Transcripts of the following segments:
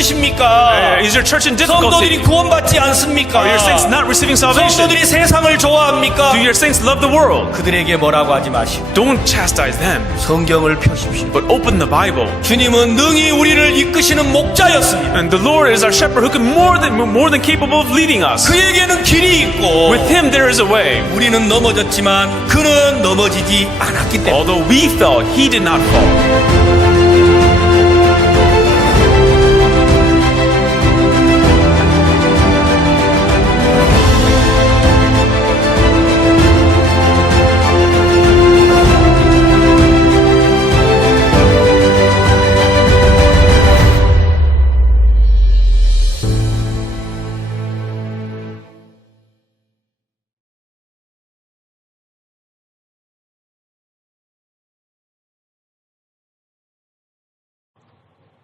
힘드십니까? Is your church in difficulty? 성도들이 구원받지 않습니까? Are your saints not receiving salvation? 성도들이 세상을 좋아합니까? Do your saints love the world? 그들에게 뭐라고 하지 마시고 Don't chastise them, 성경을 펴십시오. but open the Bible. 주님은 능히 우리를 이끄시는 목자였습니다. And the Lord is our shepherd who can more than capable of leading us. 그에게는 길이 있고 With Him there is a way. 우리는 넘어졌지만 그는 넘어지지 않았기 때문에 Although we fell, He did not fall.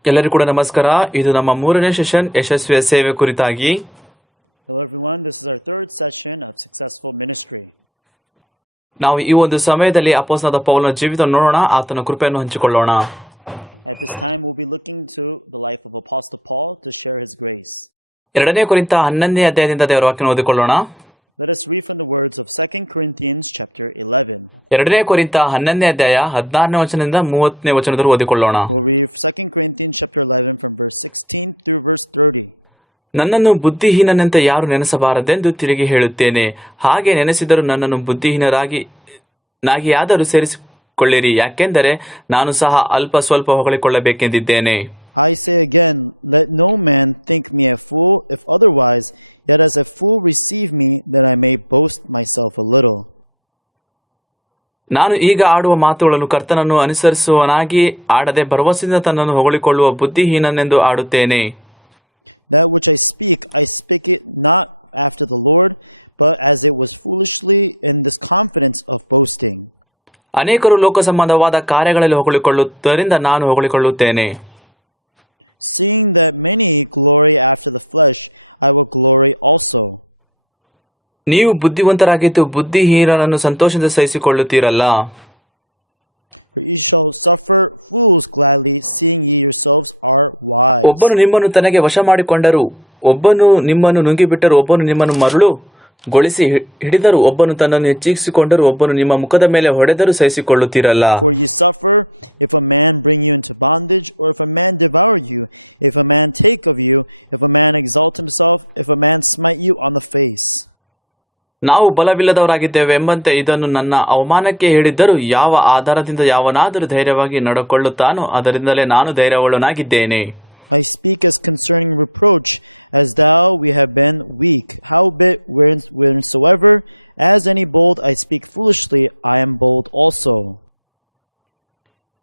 ಎಲ್ಲರಿಗೂ ಕೂಡ ನಮಸ್ಕಾರ. ಇದು ನಮ್ಮ 3ನೇ session ಯಶಸ್ವಿಯ ಸೇವೆ ಕುರಿತಾಗಿ. ನಾವು ಈ ಒಂದು ಸಮಯದಲ್ಲಿ ಅಪೊಸ್ತಲನಾದ ಪೌಲನ ಜೀವಿತ ನೋಡೋಣ, ಆತನ ಕೃಪೆಯನ್ನು ಹಂಚಿಕೊಳ್ಳೋಣ. 2ನೇ ಕೊರಿಂಥ 11ನೇ ಅಧ್ಯಾಯದಿಂದ ದೇವರ ವಾಕ್ಯವನ್ನು ಓದಿಕೊಳ್ಳೋಣ. 2ನೇ ಕೊರಿಂಥ 11ನೇ ಅಧ್ಯಾಯ 16ನೇ ವಚನದಿಂದ 30ನೇ ವಚನದವರೆಗೂ ಓದಿಕೊಳ್ಳೋಣ. ನನ್ನನ್ನು ಬುದ್ಧಿಹೀನನಂತೆ ಯಾರು ನೆನೆಸಬಾರದೆಂದು ತಿರುಗಿ ಹೇಳುತ್ತೇನೆ. ಹಾಗೆ ನೆನೆಸಿದರೂ ನನ್ನನ್ನು ಬುದ್ಧಿಹೀನನಾಗಿಯಾದರೂ ಸೇರಿಸಿಕೊಳ್ಳಿರಿ. ಯಾಕೆಂದರೆ ನಾನು ಸಹ ಅಲ್ಪ ಸ್ವಲ್ಪ ಹೊಗಳಿಕೊಳ್ಳಬೇಕೆಂದಿದ್ದೇನೆ. ನಾನು ಈಗ ಆಡುವ ಮಾತುಗಳನ್ನು ಕರ್ತನನ್ನು ಅನುಸರಿಸುವನಾಗಿ ಆಡದೆ ಭರವಸೆಯಿಂದ ತನ್ನನ್ನು ಹೊಗಳಿಕೊಳ್ಳುವ ಬುದ್ಧಿಹೀನನೆಂದು ಆಡುತ್ತೇನೆ. ಅನೇಕರು ಲೋಕ ಸಂಬಂಧವಾದ ಕಾರ್ಯಗಳಲ್ಲಿ ಹೊಗಳಿಕೊಳ್ಳುವುದರಿಂದ ನಾನು ಹೊಗಳಿಕೊಳ್ಳುತ್ತೇನೆ. ನೀವು ಬುದ್ಧಿವಂತರಾಗಿದ್ದು ಬುದ್ಧಿಹೀನರನ್ನು ಸಂತೋಷದಿಂದ ಸಹಿಸಿಕೊಳ್ಳುತ್ತೀರಲ್ಲ. ಒಬ್ಬನು ನಿಮ್ಮನ್ನು ತನಗೆ ವಶ ಮಾಡಿಕೊಂಡರು, ಒಬ್ಬನು ನಿಮ್ಮನ್ನು ನುಂಗಿಬಿಟ್ಟರು, ಒಬ್ಬನು ನಿಮ್ಮನ್ನು ಮರಳುಗೊಳಿಸಿ ಹಿಡಿದರು, ಒಬ್ಬನು ತನ್ನನ್ನು ಹೆಚ್ಚಿಸಿಕೊಂಡರು, ಒಬ್ಬನು ನಿಮ್ಮ ಮುಖದ ಮೇಲೆ ಹೊಡೆದರೂ ಸಹಿಸಿಕೊಳ್ಳುತ್ತೀರಲ್ಲ. ನಾವು ಬಲವಿಲ್ಲದವರಾಗಿದ್ದೇವೆ ಎಂಬಂತೆ ಇದನ್ನು ನನ್ನ ಅವಮಾನಕ್ಕೆ ಹೇಳಿದ್ದರೂ ಯಾವ ಆಧಾರದಿಂದ ಯಾವನಾದರೂ ಧೈರ್ಯವಾಗಿ ನಡೆಕೊಳ್ಳುತ್ತಾನೋ ಅದರಿಂದಲೇ ನಾನು ಧೈರ್ಯವುಳ್ಳವನಾಗಿದ್ದೇನೆ.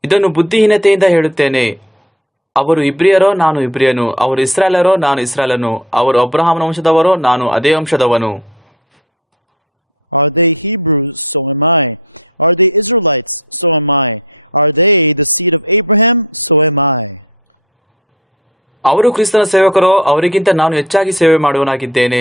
ಇದನ್ನು ಬುದ್ಧಿಹೀನತೆಯಿಂದ ಹೇಳುತ್ತೇನೆ. ಅವರು ಇಬ್ರಿಯರೋ, ನಾನು ಇಬ್ರಿಯನು. ಅವರು ಇಸ್ರಾಯೇಲರೋ, ನಾನು ಇಸ್ರಾಯೇಲನು. ಅವರು ಅಬ್ರಹಾಮನ ವಂಶದವರೋ, ನಾನು ಅದೇ ವಂಶದವನು. ಅವರು ಕ್ರಿಸ್ತನ ಸೇವಕರೋ, ಅವರಿಗಿಂತ ನಾನು ಹೆಚ್ಚಾಗಿ ಸೇವೆ ಮಾಡುವವನಾಗಿದ್ದೇನೆ.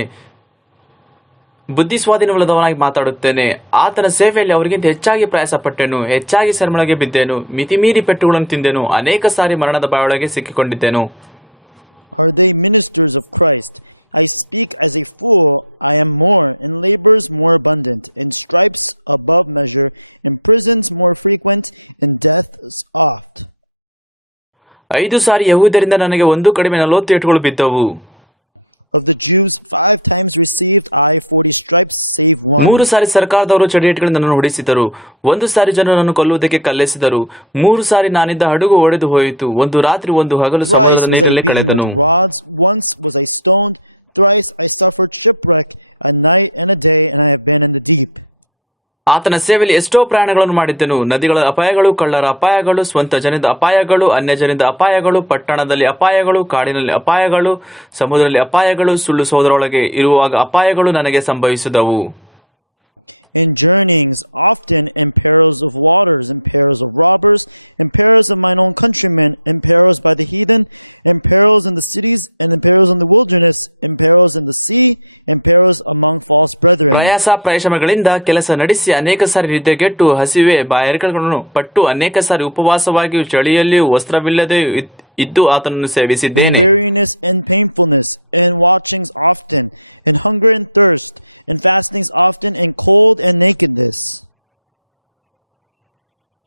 ಬುದ್ಧಿ ಸ್ವಾಧೀನವಿಲ್ಲದವನಾಗಿ ಮಾತಾಡುತ್ತೇನೆ. ಆತನ ಸೇವೆಯಲ್ಲಿ ಅವರಿಗಿಂತ ಹೆಚ್ಚಾಗಿ ಪ್ರಯಾಸಪಟ್ಟೆನು, ಹೆಚ್ಚಾಗಿ ಶ್ರಮಗಳಿಗೆ ಬಿದ್ದೆನು, ಮಿತಿಮೀರಿ ಪೆಟ್ಟುಗಳನ್ನು ತಿಂದೆನು, ಅನೇಕ ಸಾರಿ ಮರಣದ ಬಾಯೊಳಗೆ ಸಿಕ್ಕಿಕೊಂಡಿದ್ದೆನು. ಐದು ಸಾರಿ ಯಹೂದ್ಯರಿಂದ ನನಗೆ ಒಂದು ಕಡಿಮೆ 40 ಏಟುಗಳು ಬಿದ್ದವು. 3 ಸಾರಿ ಸರ್ಕಾರದವರು ಚಡಿಯೇಟುಗಳಿಂದ ನನ್ನನ್ನು ಹೊಡಿಸಿದರು. 1 ಸಾರಿ ಜನರು ನನ್ನನ್ನು ಕೊಲ್ಲುವುದಕ್ಕೆ ಕಲ್ಲೆಸೆದರು. 3 ಸಾರಿ ನಾನಿದ್ದ ಹಡಗು ಒಡೆದು ಹೋಯಿತು. 1 ರಾತ್ರಿ 1 ಹಗಲು ಸಮುದ್ರದ ನೀರಲ್ಲಿ ಕಳೆದನು. ಆತನ ಸೇವೆಯಲ್ಲಿ ಎಷ್ಟೋ ಪ್ರಯಾಣಗಳನ್ನು ಮಾಡಿದ್ದೆನು. ನದಿಗಳ ಅಪಾಯಗಳು, ಕಳ್ಳರ ಅಪಾಯಗಳು, ಸ್ವಂತ ಜನದ ಅಪಾಯಗಳು, ಅನ್ಯ ಜನದ ಅಪಾಯಗಳು, ಪಟ್ಟಣದಲ್ಲಿ ಅಪಾಯಗಳು, ಕಾಡಿನಲ್ಲಿ ಅಪಾಯಗಳು, ಸಮುದ್ರದಲ್ಲಿ ಅಪಾಯಗಳು, ಸುಳ್ಳು ಸಹೋದರೊಳಗೆ ಇರುವಾಗ ಅಪಾಯಗಳು ನನಗೆ ಸಂಭವಿಸಿದವು. ಪ್ರಯಾಸ ಪ್ರಯಶಮಗಳಿಂದ ಕೆಲಸ ನಡೆಸಿ ಅನೇಕ ಸಾರಿ ನಿದ್ದೆಗೆಟ್ಟು ಹಸಿವೆ ಬಾಯಾರಿಕೆಗಳನ್ನು ಪಟ್ಟು ಅನೇಕ ಸಾರಿ ಉಪವಾಸವಾಗಿಯೂ ಚಳಿಯಲ್ಲಿಯೂ ವಸ್ತ್ರವಿಲ್ಲದೆ ಇದ್ದು ಆತನನ್ನು ಸೇವಿಸಿದ್ದೇನೆ. faithfulness in walking often, in hunger and thirst, and fasting often in cold and nakedness.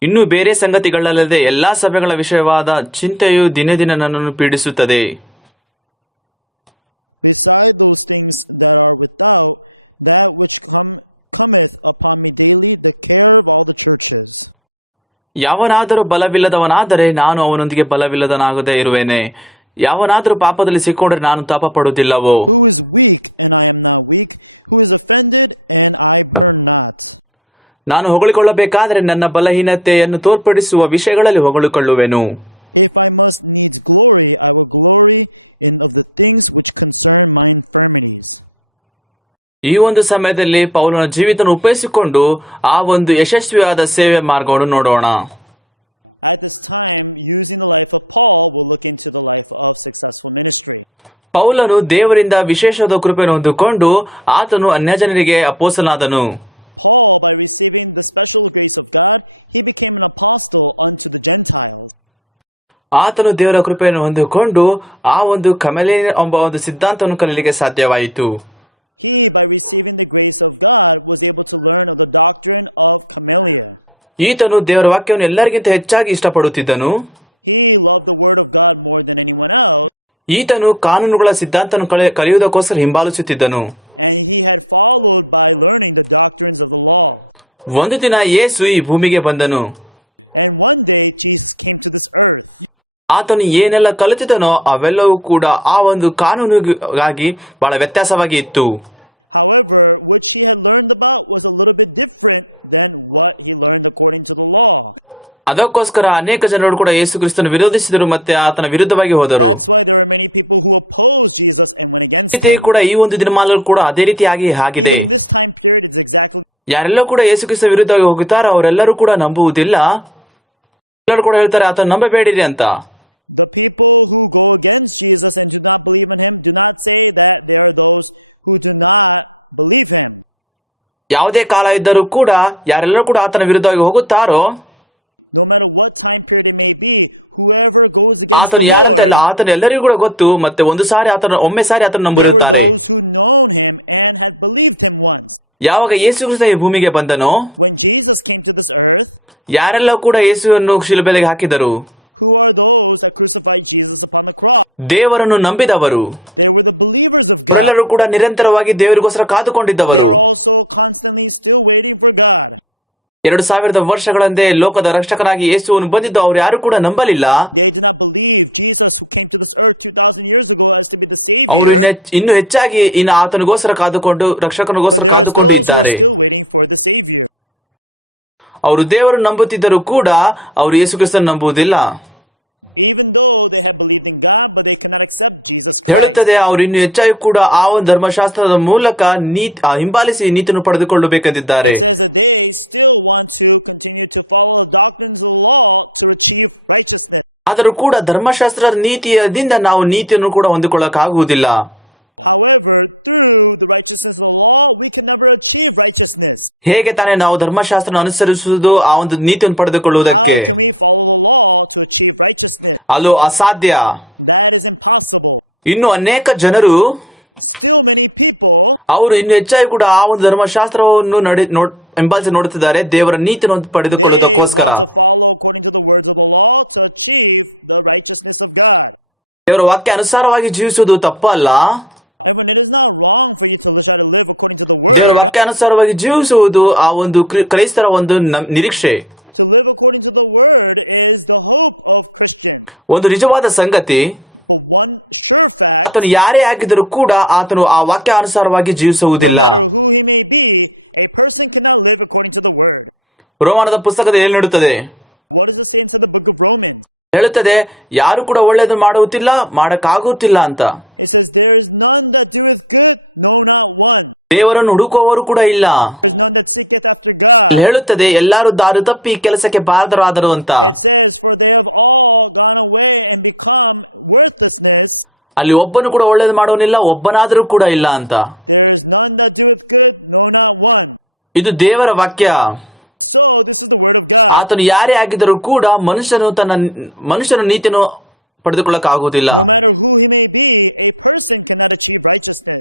ಇನ್ನು ಬೇರೆ ಸಂಗತಿಗಳಲ್ಲದೆ ಎಲ್ಲಾ ಸಭೆಗಳ ವಿಷಯವಾದ ಚಿಂತೆಯು ದಿನೇ ದಿನ ನನ್ನನ್ನು ಪೀಡಿಸುತ್ತದೆ. Beside those things that are without, that which cometh upon me daily, the care of all the churches. ಯಾವನಾದರೂ ಬಲವಿಲ್ಲದವನಾದರೆ ನಾನು ಅವನೊಂದಿಗೆ ಬಲವಿಲ್ಲದನಾಗದೇ ಇರುವೆನೆ. ಯಾವನಾದರೂ ಪಾಪದಲ್ಲಿ ಸಿಕ್ಕೊಂಡ್ರೆ ನಾನು ತಾಪ ಪಡುವುದಿಲ್ಲವೋ? Who is weak and I am not weak? Who is offended and I am not? ನಾನು ಹೊಗಳಿಕೊಳ್ಳಬೇಕಾದರೆ ನನ್ನ ಬಲಹೀನತೆಯನ್ನು ತೋರ್ಪಡಿಸುವ ವಿಷಯಗಳಲ್ಲಿ ಹೊಗಳಿಕೊಳ್ಳುವೆನು. If I must move forward, I will glory in the things which concern my infirmity. ಈ ಒಂದು ಸಮಯದಲ್ಲಿ ಪೌಲನ ಜೀವಿತವನ್ನು ಉಪಯೋಗಿಸಿಕೊಂಡು ಆ ಒಂದು ಯಶಸ್ವಿಯಾದ ಸೇವೆ ಮಾರ್ಗವನ್ನು ನೋಡೋಣ. ಪೌಲನು ದೇವರಿಂದ ವಿಶೇಷವಾದ ಕೃಪೆಯನ್ನು ಹೊಂದಿಕೊಂಡು ಆತನು ಅನ್ಯಜನರಿಗೆ ಅಪೊಸ್ತಲನಾದನು. ಆತನು ದೇವರ ಕೃಪೆಯನ್ನು ಹೊಂದಿಕೊಂಡು ಆ ಒಂದು ಕಮಲೇನ ಎಂಬ ಒಂದು ಸಿದ್ಧಾಂತವನ್ನು ಕಲಿಯಲಿಕ್ಕೆ ಸಾಧ್ಯವಾಯಿತು. ಈತನು ದೇವರ ವಾಕ್ಯವನ್ನು ಎಲ್ಲರಿಗಿಂತ ಹೆಚ್ಚಾಗಿ ಇಷ್ಟಪಡುತ್ತಿದ್ದನು. ಈತನು ಕಾನೂನುಗಳ ಸಿದ್ಧಾಂತವನ್ನು ಕಲಿಯುವುದಕ್ಕೋಸ್ಕರ ಹಿಂಬಾಲಿಸುತ್ತಿದ್ದನು. ಒಂದು ದಿನ ಯೇಸು ಈ ಭೂಮಿಗೆ ಬಂದನು. ಆತನು ಏನೆಲ್ಲ ಕಲಿತಿದ್ದನೋ ಅವೆಲ್ಲವೂ ಕೂಡ ಆ ಒಂದು ಕಾನೂನಿಗಾಗಿ ಬಹಳ ವ್ಯತ್ಯಾಸವಾಗಿ ಇತ್ತು. ಅದಕ್ಕೋಸ್ಕರ ಅನೇಕ ಜನರು ಕೂಡ ಯೇಸು ಕ್ರಿಸ್ತನ ವಿರೋಧಿಸಿದರು ಮತ್ತೆ ಆತನ ವಿರುದ್ಧವಾಗಿ ಹೋದರು. ಕೂಡ ಈ ಒಂದು ದಿನಮಾನಗಳು ಕೂಡ ಅದೇ ರೀತಿಯಾಗಿ ಆಗಿದೆ. ಯಾರೆಲ್ಲ ಕೂಡ ಯೇಸು ಕ್ರಿಸ್ತನ ವಿರುದ್ಧವಾಗಿ ಹೋಗುತ್ತಾರೋ ಅವರೆಲ್ಲರೂ ಕೂಡ ನಂಬುವುದಿಲ್ಲ. ಎಲ್ಲರೂ ಕೂಡ ಹೇಳ್ತಾರೆ ಆತನ ನಂಬಬೇಡಿರಿ ಅಂತ. ಯಾವುದೇ ಕಾಲ ಇದ್ದರೂ ಕೂಡ ಯಾರೆಲ್ಲರೂ ಕೂಡ ಆತನ ವಿರುದ್ಧವಾಗಿ ಹೋಗುತ್ತಾರೋ ಆತನು ಯಾರಂತ ಇಲ್ಲ, ಆತನು ಎಲ್ಲರಿಗೂ ಕೂಡ ಗೊತ್ತು. ಮತ್ತೆ ಒಮ್ಮೆ ಸಾರಿ ಆತನು ನಂಬಿರುತ್ತಾರೆ. ಯಾವಾಗ ಯೇಸು ಕ್ರಿಸ್ತ ಈ ಭೂಮಿಗೆ ಬಂದನೋ ಯಾರೆಲ್ಲ ಕೂಡ ಯೇಸುವನ್ನು ಶಿಲುಬೆಗೆ ಹಾಕಿದರು? ದೇವರನ್ನು ನಂಬಿದವರು, ಅವರೆಲ್ಲರೂ ಕೂಡ ನಿರಂತರವಾಗಿ ದೇವರಿಗೋಸ್ಕರ ಕಾದುಕೊಂಡಿದ್ದವರು. 2000 ವರ್ಷಗಳ ಹಿಂದೆ ಲೋಕದ ರಕ್ಷಕನಾಗಿ ಯೇಸುವನ್ನು ಬಂದಿದ್ದು ಅವ್ರು ಯಾರು ಕೂಡ ನಂಬಲಿಲ್ಲ. ಅವರು ಇನ್ನು ಹೆಚ್ಚಾಗಿ ಆತನಿಗೋಸ್ಕರ ಕಾದುಕೊಂಡು ರಕ್ಷಕನಿಗೋಸ್ಕರ ಕಾದುಕೊಂಡು ಇದ್ದಾರೆ. ಅವರು ದೇವರನ್ನು ನಂಬುತ್ತಿದ್ದರೂ ಕೂಡ ಅವರು ಯೇಸು ಕ್ರಿಸ್ತನ ನಂಬುವುದಿಲ್ಲ. ಹೇಳುತ್ತದೆ ಅವರು ಇನ್ನು ಹೆಚ್ಚಾಗಿ ಕೂಡ ಆ ಒಂದು ಧರ್ಮಶಾಸ್ತ್ರದ ಮೂಲಕ ಹಿಂಬಾಲಿಸಿ ನೀತಿಯನ್ನು ಪಡೆದುಕೊಳ್ಳಬೇಕೆಂದಿದ್ದಾರೆ. ಆದರೂ ಕೂಡ ಧರ್ಮಶಾಸ್ತ್ರದ ನೀತಿಯಿಂದ ನಾವು ನೀತಿಯನ್ನು ಕೂಡ ಹೊಂದಿಕೊಳ್ಳಕ್ಕಾಗುವುದಿಲ್ಲ. ಹೇಗೆ ತಾನೇ ನಾವು ಧರ್ಮಶಾಸ್ತ್ರ ಅನುಸರಿಸುವುದು ಆ ಒಂದು ನೀತಿಯನ್ನು ಪಡೆದುಕೊಳ್ಳುವುದಕ್ಕೆ? ಅದು ಅಸಾಧ್ಯ. ಇನ್ನು ಅನೇಕ ಜನರು ಅವರು ಇನ್ನು ಹೆಚ್ಚಾಗಿ ಕೂಡ ಆ ಒಂದು ಧರ್ಮಶಾಸ್ತ್ರವನ್ನು ಹಿಂಬಾಲಿಸಿ ನೋಡುತ್ತಿದ್ದಾರೆ ದೇವರ ನೀತಿಯನ್ನು ಪಡೆದುಕೊಳ್ಳುವುದಕ್ಕೋಸ್ಕರ. ದೇವರ ವಾಕ್ಯ ಅನುಸಾರವಾಗಿ ಜೀವಿಸುವುದು ತಪ್ಪಲ್ಲ. ದೇವರ ವಾಕ್ಯ ಅನುಸಾರವಾಗಿ ಜೀವಿಸುವುದು ಆ ಒಂದು ಕ್ರೈಸ್ತರ ಒಂದು ನಿರೀಕ್ಷೆ, ಒಂದು ನಿಜವಾದ ಸಂಗತಿ. ಆತನು ಯಾರೇ ಆಗಿದ್ದರೂ ಕೂಡ ಆತನು ಆ ವಾಕ್ಯ ಅನುಸಾರವಾಗಿ ಜೀವಿಸುವುದಿಲ್ಲ. ರೋಮಾನದ ಪುಸ್ತಕದ ಏನು ಹೇಳುತ್ತದೆ? ಹೇಳುತ್ತದೆ ಯಾರು ಕೂಡ ಒಳ್ಳೆಯದು ಮಾಡುತ್ತಿಲ್ಲ, ಮಾಡಕ್ಕಾಗುತ್ತಿಲ್ಲ ಅಂತ. ದೇವರನ್ನು ಹುಡುಕುವವರು ಕೂಡ ಇಲ್ಲ. ಹೇಳುತ್ತದೆ ಎಲ್ಲರೂ ದಾರಿ ತಪ್ಪಿ ಕೆಲಸಕ್ಕೆ ಬಾರದರಾದರು ಅಂತ. ಅಲ್ಲಿ ಒಬ್ಬನು ಕೂಡ ಒಳ್ಳೇದು ಮಾಡೋನಿಲ್ಲ, ಒಬ್ಬನಾದರೂ ಕೂಡ ಇಲ್ಲ ಅಂತ. ಇದು ದೇವರ ವಾಕ್ಯ. ಆತನು ಯಾರೇ ಆಗಿದ್ದರೂ ಕೂಡ ಮನುಷ್ಯನು ನೀತಿಯನ್ನು ಪಡೆದುಕೊಳ್ಳಕ್ಕಾಗುವುದಿಲ್ಲ.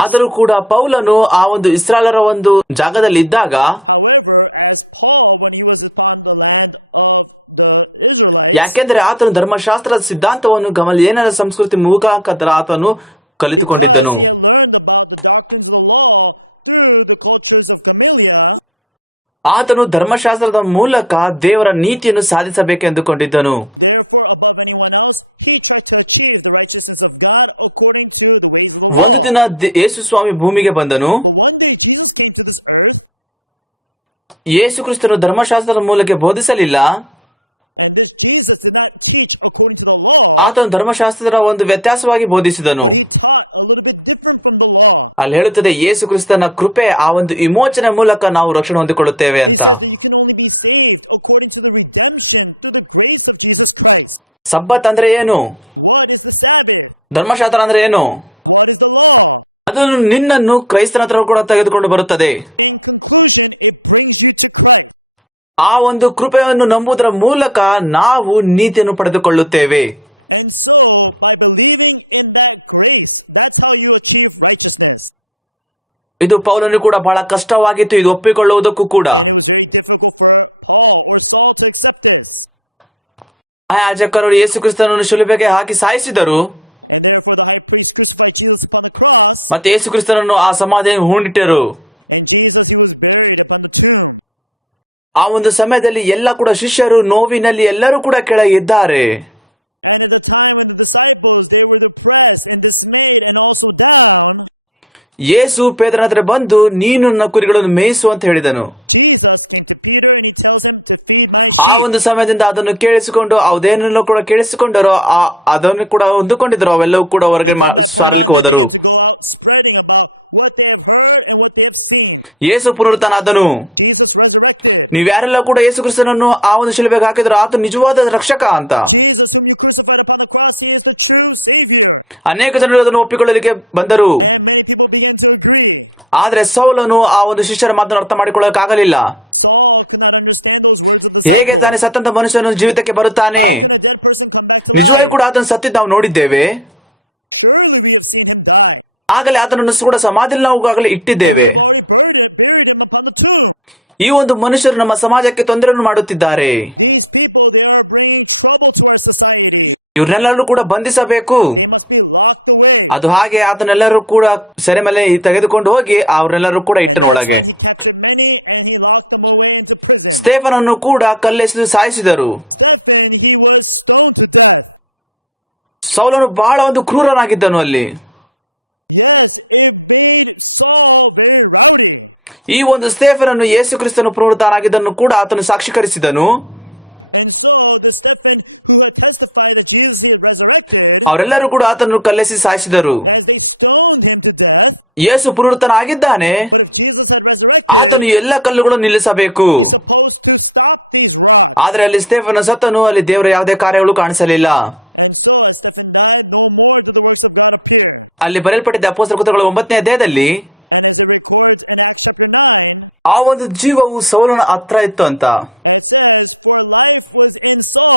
ಆದರೂ ಕೂಡ ಪೌಲನು ಆ ಒಂದು ಇಸ್ರಾಯೇಲರ ಒಂದು ಜಾಗದಲ್ಲಿ ಇದ್ದಾಗ, However, as Paul, when he was upon the land of the Israelites, ಯಾಕೆಂದ್ರೆ ಆತನು ಧರ್ಮಶಾಸ್ತ್ರದ ಸಿದ್ಧಾಂತವನ್ನು ಗಮಲಿಯೇಲನ ಸಂಸ್ಕೃತಿ ಮುಖಾಂತರ ಆತನು ಕಲಿತುಕೊಂಡಿದ್ದನು. learned about the doctrines of the law through the cultures of the Midianites. ಆತನು ಧರ್ಮಶಾಸ್ತ್ರದ ಮೂಲಕ ದೇವರ ನೀತಿಯನ್ನು ಸಾಧಿಸಬೇಕೆಂದುಕೊಂಡಿದ್ದನು. Therefore, above anyone else, he tried to achieve the righteousness of God according to the ways of ಒಂದು ದಿನ ಯೇಸು ಸ್ವಾಮಿ ಭೂಮಿಗೆ ಬಂದನು. one day Jesus came to this earth, ಯೇಸು ಕ್ರಿಸ್ತನು ಧರ್ಮಶಾಸ್ತ್ರದ ಮೂಲಕ ಬೋಧಿಸಲಿಲ್ಲ. and this Jesus did not preach according to the law, ಆತನು ಧರ್ಮಶಾಸ್ತ್ರದ ಒಂದು ವ್ಯತ್ಯಾಸವಾಗಿ ಬೋಧಿಸಿದನು. taught a little bit different from the law. ಅಲ್ಲಿ ಹೇಳುತ್ತದೆ, ಯೇಸು ಕ್ರಿಸ್ತನ ಕೃಪೆ ಆ ಒಂದು ವಿಮೋಚನೆ ಮೂಲಕ ನಾವು ರಕ್ಷಣೆ ಹೊಂದಿಕೊಳ್ಳುತ್ತೇವೆ ಅಂತ. We can only be saved according to the redemption, the grace of Jesus Christ. ಸಬ್ಬತ್ ಅಂದ್ರೆ ಏನು? What is the Sabbath? ಧರ್ಮಶಾಸ್ತ್ರ ಅಂದ್ರೆ ಏನು? What is the law? ಅದು ನಿನ್ನನ್ನು ಕ್ರೈಸ್ತನ ಹತ್ರ ಕೂಡ ತೆಗೆದುಕೊಂಡು ಬರುತ್ತದೆ. In conclusion, it brings you to Christ. ಆ ಒಂದು ಕೃಪೆಯನ್ನು ನಂಬುವುದರ ಮೂಲಕ ನಾವು ನೀತಿಯನ್ನು ಪಡೆದುಕೊಳ್ಳುತ್ತೇವೆ. And so, by believing in that grace, that's how you achieve righteousness. ಇದು ಪೌಲನು ಕೂಡ ಬಹಳ ಕಷ್ಟವಾಗಿತ್ತು ಇದು ಒಪ್ಪಿಕೊಳ್ಳುವುದಕ್ಕೂ ಕೂಡ. It's very difficult for Paul or Saul to accept this. ಆ ಯಾಜಕರು ಯೇಸು ಕ್ರಿಸ್ತನನ್ನು ಶಿಲುಬೆಗೆ ಹಾಕಿ ಸಾಯಿಸಿದರು. And therefore, the high priest crucified Jesus upon the cross, ಮತ್ತೆ ಯೇಸು ಕ್ರಿಸ್ತನನ್ನು ಆ ಸಮಾಧಿಯನ್ನು ಹೂಣಿಟ್ಟರು. and Jesus was buried upon the tomb. ಆ ಒಂದು ಸಮಯದಲ್ಲಿ ಎಲ್ಲ ಕೂಡ ಶಿಷ್ಯರು ನೋವಿನಲ್ಲಿ ಎಲ್ಲರೂ ಕೂಡ ಕೆಳಗೆ ಇದ್ದಾರೆ. All of the time, the disciples, they were depressed and dismayed and also bound. ಯೇಸು ಪೇತ್ರನ ಹತ್ರ ಬಂದು ನೀನು ನನ್ನ ಕುರಿಗಳನ್ನು ಮೇಯಿಸು ಅಂತ ಹೇಳಿದನು. Jesus speaks to Peter and he tells him to feed my ಆ ಒಂದು ಸಮಯದಿಂದ ಅದನ್ನು ಕೇಳಿಸಿಕೊಂಡು ಅದೇನೆಲ್ಲ ಕೂಡ ಕೇಳಿಸಿಕೊಂಡರೋ ಅದನ್ನು ಕೂಡ ಹೊಂದಿಕೊಂಡಿದ್ರು. ಅವೆಲ್ಲವೂ ಕೂಡ ಹೊರಗೆ ಸಾರಲಿಕ್ಕೆ ಹೋದರು. go out spreading about what they have heard and what they have seen. Yesu ಪುನರುತ್ಥಾನದನು. Jesus resurrected. ನೀವ್ಯಾರೆಲ್ಲ ಕೂಡ ಯೇಸು ಕ್ರಿಸ್ತನನ್ನು ಆ ಒಂದು ಶಿಲುಬೆಗೆ ಹಾಕಿದ್ರು ಆತ ನಿಜವಾದ ರಕ್ಷಕ ಅಂತ. Jesus, whom you crucified upon the cross, is the true Savior. ಅನೇಕ ಜನರು ಅದನ್ನು ಒಪ್ಪಿಕೊಳ್ಳಲಿಕ್ಕೆ ಬಂದರು. And many people began to agree. ಆದ್ರೆ ಸೌಲನು ಆ ಒಂದು ಶಿಷ್ಯರ ಮಾತನ್ನು ಅರ್ಥ ಮಾಡಿಕೊಳ್ಳಕ್ಕಾಗಲಿಲ್ಲ. Paul could not understand those words of the ಹೇಗೆ ತಾನೇ ಸತ್ತಂತ ಮನುಷ್ಯನು ಜೀವಿತಕ್ಕೆ ಬರುತ್ತಾನೆ? Savior. That person come back. ನಿಜವಾಗಿ ಕೂಡ ಆತನು ಸತ್ತಿದ್ದು ನಾವು ನೋಡಿದ್ದೇವೆ. Surely they have seen him die. ಆಗಲೇ ಆತನನ್ನು ಕೂಡ ಸಮಾಧಿಯಲ್ಲಿ ನಾವು ಆಗಲೇ ಇಟ್ಟಿದ್ದೇವೆ. Buried him upon the tomb. ಈ ಒಂದು ಮನುಷ್ಯರು ನಮ್ಮ ಸಮಾಜಕ್ಕೆ ತೊಂದರೆಯನ್ನು ಮಾಡುತ್ತಿದ್ದಾರೆ. These people, they are bringing trouble to our society. ಇವ್ರನ್ನೆಲ್ಲರೂ ಕೂಡ ಬಂಧಿಸಬೇಕು. Locked away. ಅದು ಹಾಗೆ ಆತನೆಲ್ಲರೂ ಕೂಡ ಸೆರೆ ಮೇಲೆ ತೆಗೆದುಕೊಂಡು ಹೋಗಿ ಅವ್ರನ್ನೆಲ್ಲರೂ ಕೂಡ ಇಟ್ಟನು ಒಳಗೆ. After many, and they locked them away into prison. ಸ್ಟೇಫನನ್ನು ಕೂಡ ಕಲ್ಲೆಸೆದು ಸಾಯಿಸಿದರು. Therefore, he was stoned to death. ಸೌಲನು ಬಹಳ ಒಂದು ಕ್ರೂರನಾಗಿದ್ದನು ಅಲ್ಲಿ. Yes, indeed, Saul being violent. ಈ ಒಂದು ಸ್ಟೇಫನನ್ನು ಯೇಸು ಕ್ರಿಸ್ತನು ಪುನರುತ್ಥಾನಾಗಿದ್ದನ್ನು ಕೂಡ ಆತನು ಸಾಕ್ಷೀಕರಿಸಿದನು. And so, the Stephen, he had testified that Jesus had resurrected. ಅವರೆಲ್ಲರೂ ಕೂಡ ಆತನನ್ನು ಕಲ್ಲೆಸಿ ಸಾಯಿಸಿದರು. They stoned him to death. ಯೇಸು ಪುನರುತ್ಥಾನ ಆಗಿದ್ದಾನೆ. Jesus had resurrected. ಆತನು ಎಲ್ಲ ಕಲ್ಲುಗಳನ್ನು ನಿಲ್ಲಿಸಬೇಕು. Those who stopped his wrath. ಆದ್ರೆ ಅಲ್ಲಿ ಸ್ಟೇಫನ ಸತ್ತನು. ಅಲ್ಲಿ ದೇವರ ಯಾವುದೇ ಕಾರ್ಯಗಳು ಕಾಣಿಸಲಿಲ್ಲ. And so, Stephen died, no more did the works of God appear. ಅಲ್ಲಿ ಬರೆಯಲ್ಪಟ್ಟಿದ್ದ ಅಪೊಸ್ತಲರ ಕೃತ್ಯಗಳ 9ನೇ ಅಧ್ಯಾಯದಲ್ಲಿ And as it records in Acts chapter 9, ಆ ಒಂದು ಜೀವವು ಸೌಲನ ಹತ್ರ ಇತ್ತು ಅಂತ. it says, for life was in Saul,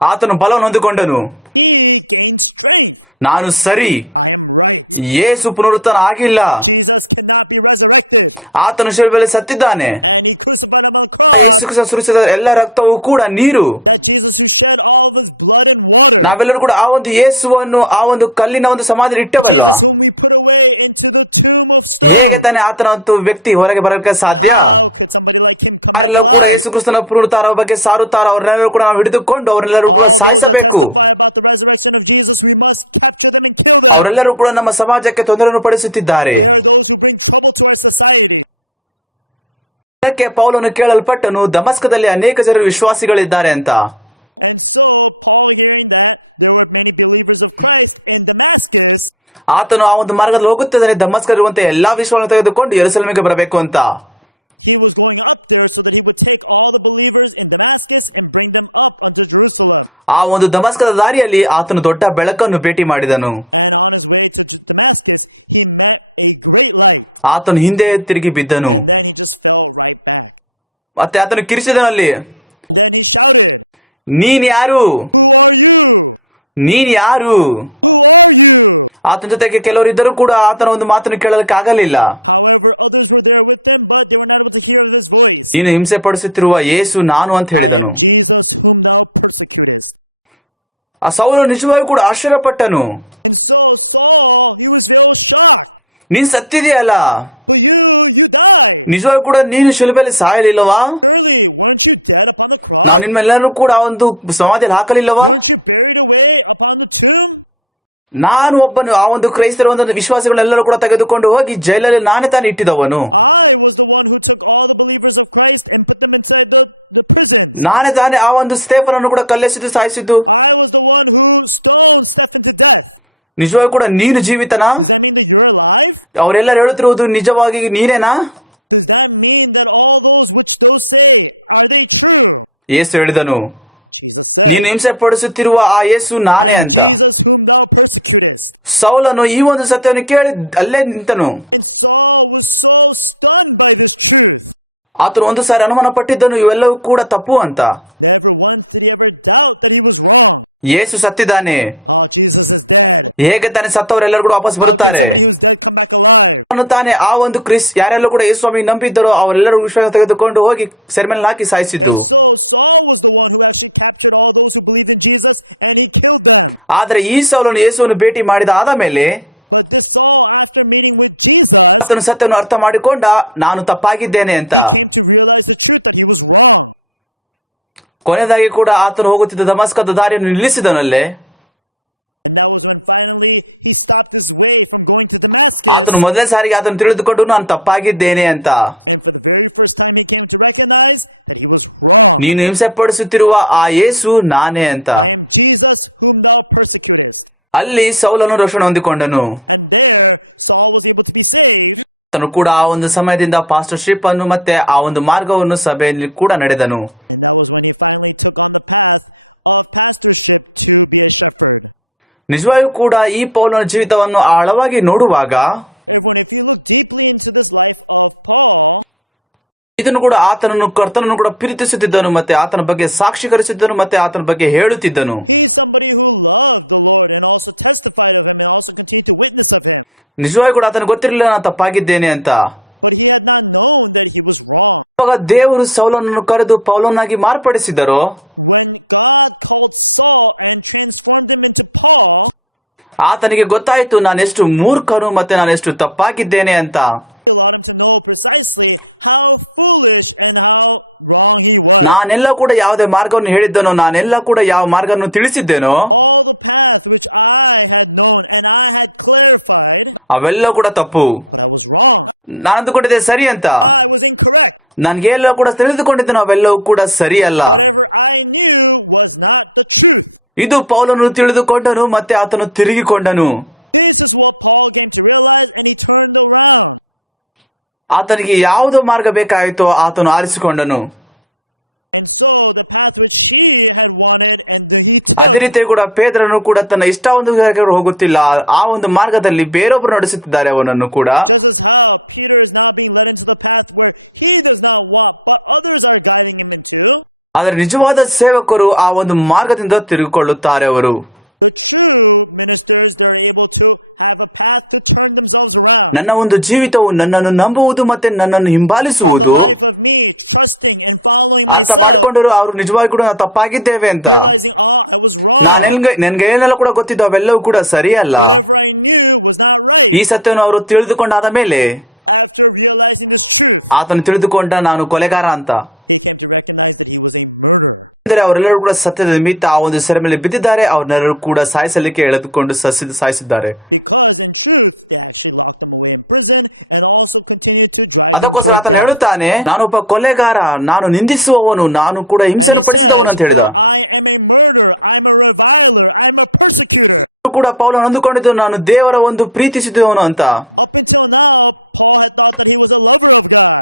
ಆತನು ಬಲವನ್ನು ಹೊಂದಿಕೊಂಡನು. he gained strength. ನಾನು ಸರಿ, ಯೇಸು ಪುನರುತ್ಥಾನ ಆಗಿಲ್ಲ, Jesus could not be resurrected. ಆತನು ಶಿಲುಬೆಯಲ್ಲಿ ಸತ್ತಿದ್ದಾನೆ. And he testified about ಆ ಯೇಸು ಕ್ರಿಸ್ತ ಸುರಿಸಿದ ಎಲ್ಲ ರಕ್ತವೂ ಕೂಡ ನೀರು. Jesus who shed all of his blood and mercy. ನಾವೆಲ್ಲರೂ ಕೂಡ ಆ ಒಂದು ಯೇಸುವನ್ನು ಆ ಒಂದು ಕಲ್ಲಿನ ಒಂದು ಸಮಾಧಿಯಲ್ಲಿ ಇಟ್ಟವಲ್ವಾ? Whom we put away into the tomb with ಹೇಗೆ ತಾನೇ ಆತನ ಒಂದು ವ್ಯಕ್ತಿ ಹೊರಗೆ ಬರೋಕೆ ಸಾಧ್ಯ? somebody like him. ಯಾರೆಲ್ಲ ಕೂಡ ಯೇಸು ಕ್ರಿಸ್ತನ ಪುನರುತ್ಥಾನ ಬಗ್ಗೆ ಸಾರುತ್ತಾರೋ ಅವ್ರನ್ನೆಲ್ಲರೂ ಕೂಡ ನಾವು ಹಿಡಿದುಕೊಂಡು ಅವ್ರನ್ನೆಲ್ಲರೂ ಕೂಡ ಸಾಯಿಸಬೇಕು. About the resurrection of Jesus, we must capture them in prayer. ಅವರೆಲ್ಲರೂ ಕೂಡ ನಮ್ಮ ಸಮಾಜಕ್ಕೆ ತೊಂದರೆಯನ್ನು ಪಡಿಸುತ್ತಿದ್ದಾರೆ. Those who bring trouble to our society. ಅದಕ್ಕೆ ಪೌಲನು ಕೇಳಲ್ಪಟ್ಟನು, ದಮಸ್ಕದಲ್ಲಿ ಅನೇಕ ಜನರು ವಿಶ್ವಾಸಿಗಳಿದ್ದಾರೆ ಅಂತ. And so, Paul hearing that there were many believers of Christ in Damascus, ಆತನು ಆ ಒಂದು ಮಾರ್ಗದಲ್ಲಿ ಹೋಗುತ್ತಿದ್ದಾನೆ. ದಮಸ್ಕಲ್ಲಿರುವಂತಹ ಎಲ್ಲಾ ವಿಶ್ವಾಸವನ್ನು ತೆಗೆದುಕೊಂಡು ಯೆರೂಸಲೇಮಿಗೆ ಬರಬೇಕು ಅಂತ. he was going up there so that he could take all the believers in Damascus and bring them up unto Jerusalem. ಆ ಒಂದು ದಮಸ್ಕದ ದಾರಿಯಲ್ಲಿ ಆತನು ದೊಡ್ಡ ಬೆಳಕನ್ನು ಭೇಟಿ ಮಾಡಿದನು. And on his way to Damascus, he met a great light ಆತನು ಹಿಂದೆ ತಿರುಗಿ ಬಿದ್ದನು. that he dispelled all night. ಮತ್ತೆ ಆತನು ಕಿರಿಸಿದನಲ್ಲಿ, Then he said, ನೀನ್ ಯಾರು? who are you? ನೀನ್ ಯಾರು? Who are you? ಆತನ ಜೊತೆಗೆ ಕೆಲವರು ಇದ್ದರೂ ಕೂಡ ಆತನ ಒಂದು ಮಾತನ್ನು ಕೇಳಲಿಕ್ಕೆ ಆಗಲಿಲ್ಲ. However, others were there with him, but they were not able to hear his voice. ನೀನು ಹಿಂಸೆ ಪಡಿಸುತ್ತಿರುವ ಯೇಸು ನಾನು ಅಂತ ಹೇಳಿದನು. Jesus whom thou persecutest. ಆ ಸೌಲನು ನಿಜವಾಗಿಯೂ ಕೂಡ ಆಶ್ಚರ್ಯಪಟ್ಟನು. So Saul, he was there shocked. ನೀನ್ ಸತ್ತಿದೆಯಲ್ಲ, You died. ನಿಜವಾಗಿಯೂ ಕೂಡ ನೀನು ಶಿಲುಬೆಯಲ್ಲಿ ಸಾಯಲಿಲ್ಲವಾ? Hey, weren't you caught upon the cross? ನಾವು ನಿಮ್ಮೆಲ್ಲರೂ ಕೂಡ ಆ ಒಂದು ಸಮಾಧಿಯಲ್ಲಿ ಹಾಕಲಿಲ್ಲವಾ? Carried away upon the tree? ನಾನು ಒಬ್ಬನು ಆ ಒಂದು ಕ್ರೈಸ್ತರ ಒಂದು ವಿಶ್ವಾಸಿಗಳೆಲ್ಲರೂ ಕೂಡ ತೆಗೆದುಕೊಂಡು ಹೋಗಿ ಜೈಲಲ್ಲಿ ನಾನೇ ತಾನು ಇಟ್ಟಿದವನು. I was the one who took all the believers of Christ and put them inside the prison. ನಾನೇ ತಾನೇ ಆ ಒಂದು ಸ್ಟೇಫನನ್ನು ಕೂಡ ಕಲ್ಲೆಸೆದು ಸಾಯಿಸಿದ್ದು. I was the one who stoned himself into death. ನಿಜವಾಗಿ ಕೂಡ ನೀನು ಜೀವಿತನಾ? Happened in your life? ಅವರೆಲ್ಲರೂ ಹೇಳುತ್ತಿರುವುದು ನಿಜವಾಗಿ ನೀನೇನಾ? Does that mean that all those which thou say are they true? ಯೇಸು ಹೇಳಿದನು, ನೀನು ಹಿಂಸೆ ಪಡಿಸುತ್ತಿರುವ ಆ ಯೇಸು ನಾನೇ ಅಂತ. Whom thou persecutest. ಸೌಲನು ಈ ಒಂದು ಸತ್ಯವನ್ನು ಕೇಳಿ ಅಲ್ಲೇ ನಿಂತನು. Saul was so stunned by his truth. ಆತನು ಒಂದು ಸಾರಿ ಅನುಮಾನ ಪಟ್ಟಿದ್ದನು, ಇವೆಲ್ಲವೂ ಕೂಡ ತಪ್ಪು ಅಂತ. Never one could ever doubt that he was wrong. Yesu ಸತ್ತಿದ್ದಾನೆ. Jesus is dead. ಹೇಗೆ ತಾನೇ ಸತ್ತವರೆಲ್ಲರೂ ಕೂಡ ವಾಪಸ್ ಬರುತ್ತಾರೆ? He's dead, come back around. ಅವನು ತಾನೇ ಆ ಒಂದು ಯಾರೆಲ್ಲರೂ ಕೂಡ ಯೇಸು ಸ್ವಾಮಿ ನಂಬಿದ್ದರೋ ಅವರೆಲ್ಲರೂ ವಿಶ್ವಾಸ ತೆಗೆದುಕೊಂಡು ಹೋಗಿ ಸೆರೆಮನೆಯಲ್ಲಿ ಹಾಕಿ ಸಾಯಿಸಿದ್ದು. Saul was the one who actually captured all those who believed in Jesus and he killed them. ಆದರೆ ಈ ಸೌಲನು ಯೇಸುವನ್ನು ಭೇಟಿ ಮಾಡಿದ ಆದ ಮೇಲೆ But Saul, after meeting with Jesus, ಆತನು ಸತ್ಯವನ್ನು ಅರ್ಥ ಮಾಡಿಕೊಂಡ, ನಾನು ತಪ್ಪಾಗಿದ್ದೇನೆ ಅಂತ. to realize the truth that he was wrong. ಕೊನೆಯದಾಗಿ ಕೂಡ ಆತನು ಹೋಗುತ್ತಿದ್ದ ದಮಸ್ಕದ ದಾರಿಯನ್ನು ನಿಲ್ಲಿಸಿದನಲ್ಲೇ. And that was when finally he stopped his way from going to Damascus. ಆತನು ಮೊದಲನೇ ಸಾರಿಗೆ ಆತನು ತಿಳಿದುಕೊಂಡು ನಾನು ತಪ್ಪಾಗಿದ್ದೇನೆ ಅಂತ. And for the very first time he came to recognize that he was wrong. ನೀನು ಹಿಂಸೆ ಪಡಿಸುತ್ತಿರುವ ಆ ಯೇಸು ನಾನೇ ಅಂತ. Jesus whom thou persecutest. ಅಲ್ಲಿ ಸೌಲನು ರಕ್ಷಣೆ ಹೊಂದಿಕೊಂಡನು. And there Saul was able to be saved. ಆತನು ಕೂಡ ಆ ಒಂದು ಸಮಯದಿಂದ ಪಾಸ್ಟರ್ಶಿಪ್ ಅನ್ನು ಮತ್ತೆ ಆ ಒಂದು ಮಾರ್ಗವನ್ನು ಸಭೆಯಲ್ಲಿ ಕೂಡ ನಡೆದನು. That was when he finally took on the path of pastorship to the shepherd. ನಿಜವಾಗಿಯೂ ಕೂಡ ಈ ಪೌಲನ ಜೀವಿತವನ್ನು ಆಳವಾಗಿ ನೋಡುವಾಗ Therefore, if you look deeply into the life of Paul, ಇದನ್ನು ಕೂಡ ಕರ್ತನನ್ನು ಕೂಡ ಪ್ರೀತಿಸುತ್ತಿದ್ದನು, ಮತ್ತೆ ಆತನ ಬಗ್ಗೆ ಸಾಕ್ಷೀಕರಿಸಿದ್ದನು, ಮತ್ತೆ ಆತನ ಬಗ್ಗೆ ಹೇಳುತ್ತಿದ್ದನು. he was somebody who loved the Lord and also testified of him and also continued to witness of him. ನಿಜವಾಗಿ ಕೂಡ ಆತನ ಗೊತ್ತಿರಲಿಲ್ಲ ನಾನು ತಪ್ಪಾಗಿದ್ದೇನೆ ಅಂತ. But he had not known that he was wrong. ಇವಾಗ ದೇವರು ಸೌಲನನ್ನು ಕರೆದು ಪೌಲನಾಗಿ ಮಾರ್ಪಡಿಸಿದರೋ When God told Saul and transformed him into Paul, ಆತನಿಗೆ ಗೊತ್ತಾಯಿತು ನಾನೆಷ್ಟು ಮೂರ್ಖನು ಮತ್ತೆ ನಾನೆಷ್ಟು ತಪ್ಪಾಗಿದ್ದೇನೆ ಅಂತ. he wanted to know precisely how foolish and how wrong he was. ನಾನೆಲ್ಲ ಕೂಡ ಯಾವುದೇ ಮಾರ್ಗವನ್ನು ಹೇಳಿದ್ದನೋ, ನಾನೆಲ್ಲ ಕೂಡ ಯಾವ ಮಾರ್ಗವನ್ನು ತಿಳಿಸಿದ್ದೇನೋ All the path which I had known and I had clarified ಅವೆಲ್ಲ ಕೂಡ ತಪ್ಪು. ನಾನು ಅಂದುಕೊಂಡಿದ್ದೆ ಸರಿ ಅಂತ. was incorrect. ನನ್ಗೆಲ್ಲ ಕೂಡ ತಿಳಿದುಕೊಂಡಿದ್ದೇನೆ ಅವೆಲ್ಲವೂ ಕೂಡ ಸರಿಯಲ್ಲ. I knew was not the truth. ಇದು ಪೌಲನು ತಿಳಿದುಕೊಂಡನು ಮತ್ತೆ ಆತನು ತಿರುಗಿಕೊಂಡನು. This is what Paul came to realize and he turned around. ಆತನಿಗೆ ಯಾವುದೋ ಮಾರ್ಗ ಬೇಕಾಯಿತೋ ಆತನು ಆರಿಸಿಕೊಂಡನು. And so the prophet surely had wanted unto he ಅದೇ ರೀತಿ ಕೂಡ ಪೇತ್ರನು ಕೂಡ ತನ್ನ ಇಷ್ಟ ಒಂದು ಹೋಗುತ್ತಿಲ್ಲ, ಆ ಒಂದು ಮಾರ್ಗದಲ್ಲಿ ಬೇರೊಬ್ಬರು ನಡೆಸುತ್ತಿದ್ದಾರೆ ಅವನನ್ನು ಕೂಡ. Peter is now being led into the path where he does not walk, but others are guiding him to. ಆದರೆ ನಿಜವಾದ ಸೇವಕರು ಆ ಒಂದು ಮಾರ್ಗದಿಂದ ತಿರುಗಿಕೊಳ್ಳುತ್ತಾರೆ ಅವರು. The true ministers are able to have a path to turn themselves around. ನನ್ನ ಒಂದು ಜೀವಿತವು ನನ್ನನ್ನು ನಂಬುವುದು ಮತ್ತೆ ನನ್ನನ್ನು ಹಿಂಬಾಲಿಸುವುದು But me, trusting and following ಅರ್ಥ ಮಾಡಿಕೊಂಡರು ಅವರು ನಿಜವಾಗಿ ಕೂಡ ನಾವು ತಪ್ಪಾಗಿದ್ದೇವೆ ಅಂತ. I was ನನ್ಗೆ ಏನೆಲ್ಲ ಕೂಡ ಗೊತ್ತಿದ್ದು ಅವೆಲ್ಲವೂ ಕೂಡ ಸರಿಯಲ್ಲ. I knew was not right. ಈ ಸತ್ಯವನ್ನು ಅವರು ತಿಳಿದುಕೊಂಡಾದ ಮೇಲೆ After realizing this truth, ಆತನು ತಿಳಿದುಕೊಂಡ ನಾನು ಕೊಲೆಗಾರ ಅಂತ. ಅಂದರೆ ಅವರೆಲ್ಲರೂ ಕೂಡ ಸತ್ಯದ ನಿಮಿತ್ತ ಆ ಒಂದು ಸೆರೆ ಮೇಲೆ ಬಿದ್ದಿದ್ದಾರೆ, ಅವರೆಲ್ಲರೂ ಕೂಡ ಸಾಯಿಸಲಿಕ್ಕೆ ಎಳೆದುಕೊಂಡು ಸಾಯಿಸಿದ್ದಾರೆ. was in truth that she prison and also continued to cry. ಅದಕ್ಕೋಸ್ಕರ ಆತನು ಹೇಳುತ್ತಾನೆ, ನಾನೊಬ್ಬ ಕೊಲೆಗಾರ, ನಾನು ನಿಂದಿಸುವವನು, ನಾನು ಕೂಡ ಹಿಂಸೆಯನ್ನು ಪಡಿಸಿದವನು ಅಂತ ಹೇಳಿದ. I am a murderer, I'm a reviler, I'm a persecutor. ಕೂಡ ಪೌಲನು ಅಂದುಕೊಂಡಿದ್ದು ನಾನು ದೇವರ ಒಂದು ಪ್ರೀತಿಸಿದವನು ಅಂತ. Up until now, Paul had thought that he was a lover of God.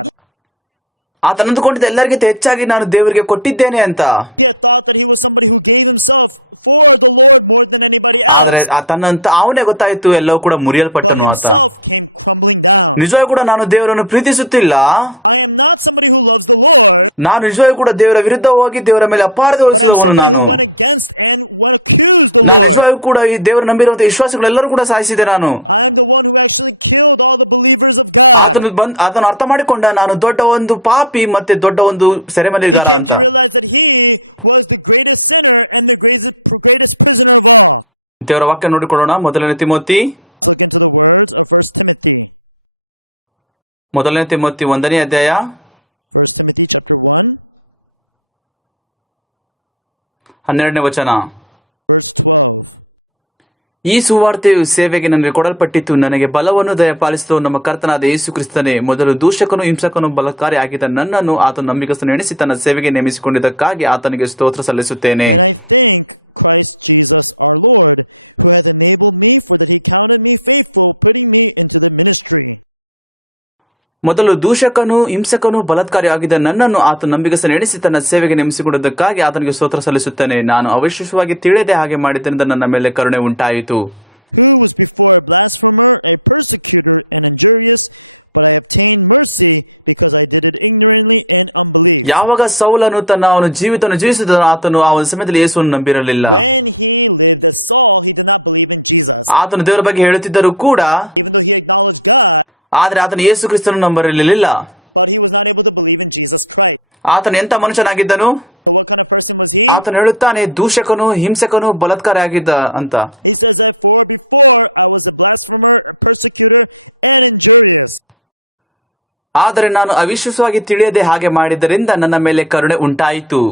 ಆತನು ಅಂದುಕೊಂಡಿದ್ದ ಎಲ್ಲರಿಗಿಂತ ಹೆಚ್ಚಾಗಿ ನಾನು ದೇವರಿಗೆ ಕೊಟ್ಟಿದ್ದೇನೆ ಅಂತ. He thought that he was somebody who gave himself for the Lord more than anybody else. ಆದರೆ ತನ್ನಂತ ಅವನೇ ಗೊತ್ತಾಯಿತು ಎಲ್ಲವೂ ಕೂಡ ಮುರಿಯಲ್ಪಟ್ಟನು ಆತ. Someone died. ನಿಜವಾಗಿ ಕೂಡ ನಾನು ದೇವರನ್ನು ಪ್ರೀತಿಸುತ್ತಿಲ್ಲ, I am not somebody who loves the Lord. ನಾನು ನಿಜವಾಗಿ ಕೂಡ ದೇವರ ವಿರುದ್ಧ ಹೋಗಿ ದೇವರ ಮೇಲೆ ಅಪಾರದಗೊಳಿಸಿದವನು ನಾನು. This and will use the ನಾನು ನಿಜವಾಗಿಯೂ ಕೂಡ ಈ ದೇವರು ನಂಬಿರುವಂತಹ ವಿಶ್ವಾಸಿಗಳೆಲ್ಲರೂ ಕೂಡ ಸಾಯಿಸಿದೆ ನಾನು. ಆತನು ಅರ್ಥ ಮಾಡಿಕೊಂಡ ನಾನು ದೊಡ್ಡ ಒಂದು ಪಾಪಿ ಮತ್ತೆ ದೊಡ್ಡ ಒಂದು ಸೆರೆಮನೆಗಾರ ಅಂತ. ದೇವರ ವಾಕ್ಯ ನೋಡಿಕೊಳ್ಳೋಣ. ಮೊದಲನೇ ತಿಮೋತಿ 1ನೇ ಅಧ್ಯಾಯ 12ನೇ ವಚನ. ಈ ಸುವಾರ್ತೆಯು ಸೇವೆಗೆ ನನಗೆ ಕೊಡಲ್ಪಟ್ಟಿತ್ತು. ನನಗೆ ಬಲವನ್ನು ದಯಪಾಲಿಸಿದ ನಮ್ಮ ಕರ್ತನಾದ ಯೇಸು ಕ್ರಿಸ್ತನೇ ಮೊದಲು ದೂಷಕನು ಹಿಂಸಕನು ಬಲತ್ಕಾರಿ ಆಗಿದ್ದ ನನ್ನನ್ನು ಆತನು ನಂಬಿಕಸ್ಥನು ಎಣಿಸಿ ತನ್ನ ಸೇವೆಗೆ ನೇಮಿಸಿಕೊಂಡಿದ್ದಕ್ಕಾಗಿ ಆತನಿಗೆ ಸ್ತೋತ್ರ ಸಲ್ಲಿಸುತ್ತೇನೆ. ಮೊದಲು ದೂಷಕನು ಹಿಂಸಕನು ಬಲತ್ಕಾರಿ ಆಗಿದ್ದ ನನ್ನನ್ನು ಆತ ನಂಬಿಗಸ್ತನು ಎಣಿಸಿ ತನ್ನ ಸೇವೆಗೆ ನೇಮಿಸಿಕೊಂಡಿದ್ದಕ್ಕಾಗಿ ಆತನಿಗೆ ಸ್ತೋತ್ರ ಸಲ್ಲಿಸುತ್ತೇನೆ. ನಾನು ಅವಿಶ್ವಾಸವಾಗಿ ತಿಳಿಯದೆ ಹಾಗೆ ಮಾಡಿದ್ದರಿಂದ ನನ್ನ ಮೇಲೆ ಕರುಣೆ ಉಂಟಾಯಿತು. ಯಾವಾಗ ಸೌಲನು ಅವನ ಜೀವಿತವನ್ನು ಜೀವಿಸಿದ ಆತನು ಆ ಒಂದು ಸಮಯದಲ್ಲಿ ಯೇಸುವನ್ನು ನಂಬಿರಲಿಲ್ಲ. ಆತನು ದೇವರ ಬಗ್ಗೆ ಹೇಳುತ್ತಿದ್ದರೂ ಕೂಡ ಆದ್ರೆ ಆತನು ಯೇಸು ಕ್ರಿಸ್ತನು ನಂಬರಲಿಲ್ಲ. ಆತನು ಎಂತ ಮನುಷ್ಯನಾಗಿದ್ದನು? ಆತನು ಹೇಳುತ್ತಾನೆ ದೂಷಕನು ಹಿಂಸಕನು ಬಲತ್ಕಾರಿ ಆಗಿದ್ದ ಅಂತ. ಆದರೆ ನಾನು ಅವಿಶ್ವಾಸವಾಗಿ ತಿಳಿಯದೆ ಹಾಗೆ ಮಾಡಿದ್ದರಿಂದ ನನ್ನ ಮೇಲೆ ಕರುಣೆ ಉಂಟಾಯಿತು.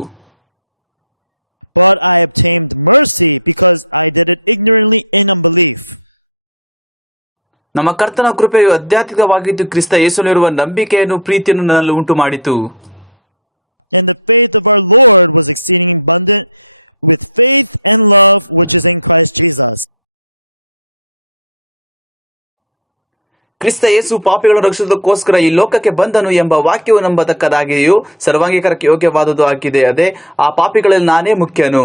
ನಮ್ಮ ಕರ್ತನ ಕೃಪೆಯು ಆಧ್ಯಾತ್ಮಿಕವಾಗಿದ್ದು ಕ್ರಿಸ್ತ ಯೇಸುವಿನಲ್ಲಿರುವ ನಂಬಿಕೆಯನ್ನು ಪ್ರೀತಿಯನ್ನು ನನ್ನಲ್ಲಿ ಉಂಟು ಮಾಡಿತು. ಕ್ರಿಸ್ತ ಯೇಸು ಪಾಪಿಗಳನ್ನು ರಕ್ಷಿಸುವುದಕ್ಕೋಸ್ಕರ ಈ ಲೋಕಕ್ಕೆ ಬಂದನು ಎಂಬ ವಾಕ್ಯವು ನಂಬತಕ್ಕದಾಗಿಯೂ ಸರ್ವಾಂಗೀಕಾರಕ್ಕೆ ಯೋಗ್ಯವಾದುದು ಆಗಿದೆ. ಅದೇ ಆ ಪಾಪಿಗಳಲ್ಲಿ ನಾನೇ ಮುಖ್ಯನು.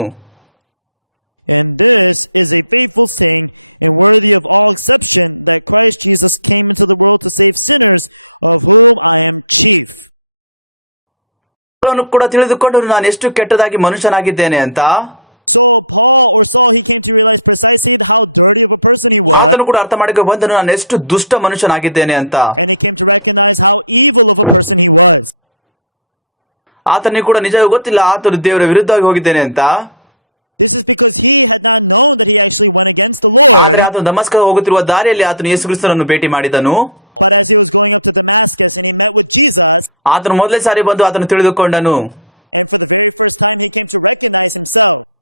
ಕೂಡ ತಿಳಿದುಕೊಂಡು ನಾನು ಎಷ್ಟು ಕೆಟ್ಟದಾಗಿ ಮನುಷ್ಯನಾಗಿದ್ದೇನೆ ಅಂತ ಆತನು ಕೂಡ ಅರ್ಥ ಮಾಡಿಕೊಂಡು ಬಂದನು ನಾನು ಎಷ್ಟು ದುಷ್ಟ ಮನುಷ್ಯನಾಗಿದ್ದೇನೆ ಅಂತ. ಆತನಿಗೆ ಕೂಡ ನಿಜ ಗೊತ್ತಿಲ್ಲ ಆತನು ದೇವರ ವಿರುದ್ಧವಾಗಿ ಹೋಗಿದ್ದೇನೆ ಅಂತ. ಆದರೆ ಆತನು ದಮಸ್ಕ ಹೋಗುತ್ತಿರುವ ದಾರಿಯಲ್ಲಿ ಆತನು ಯೇಸು ಕ್ರಿಸ್ತನನ್ನು ಭೇಟಿ ಮಾಡಿದನು. ಆತನು ಮೊದಲೇ ಸಾರಿ ಬಂದು ಆತನು ತಿಳಿದುಕೊಂಡನು,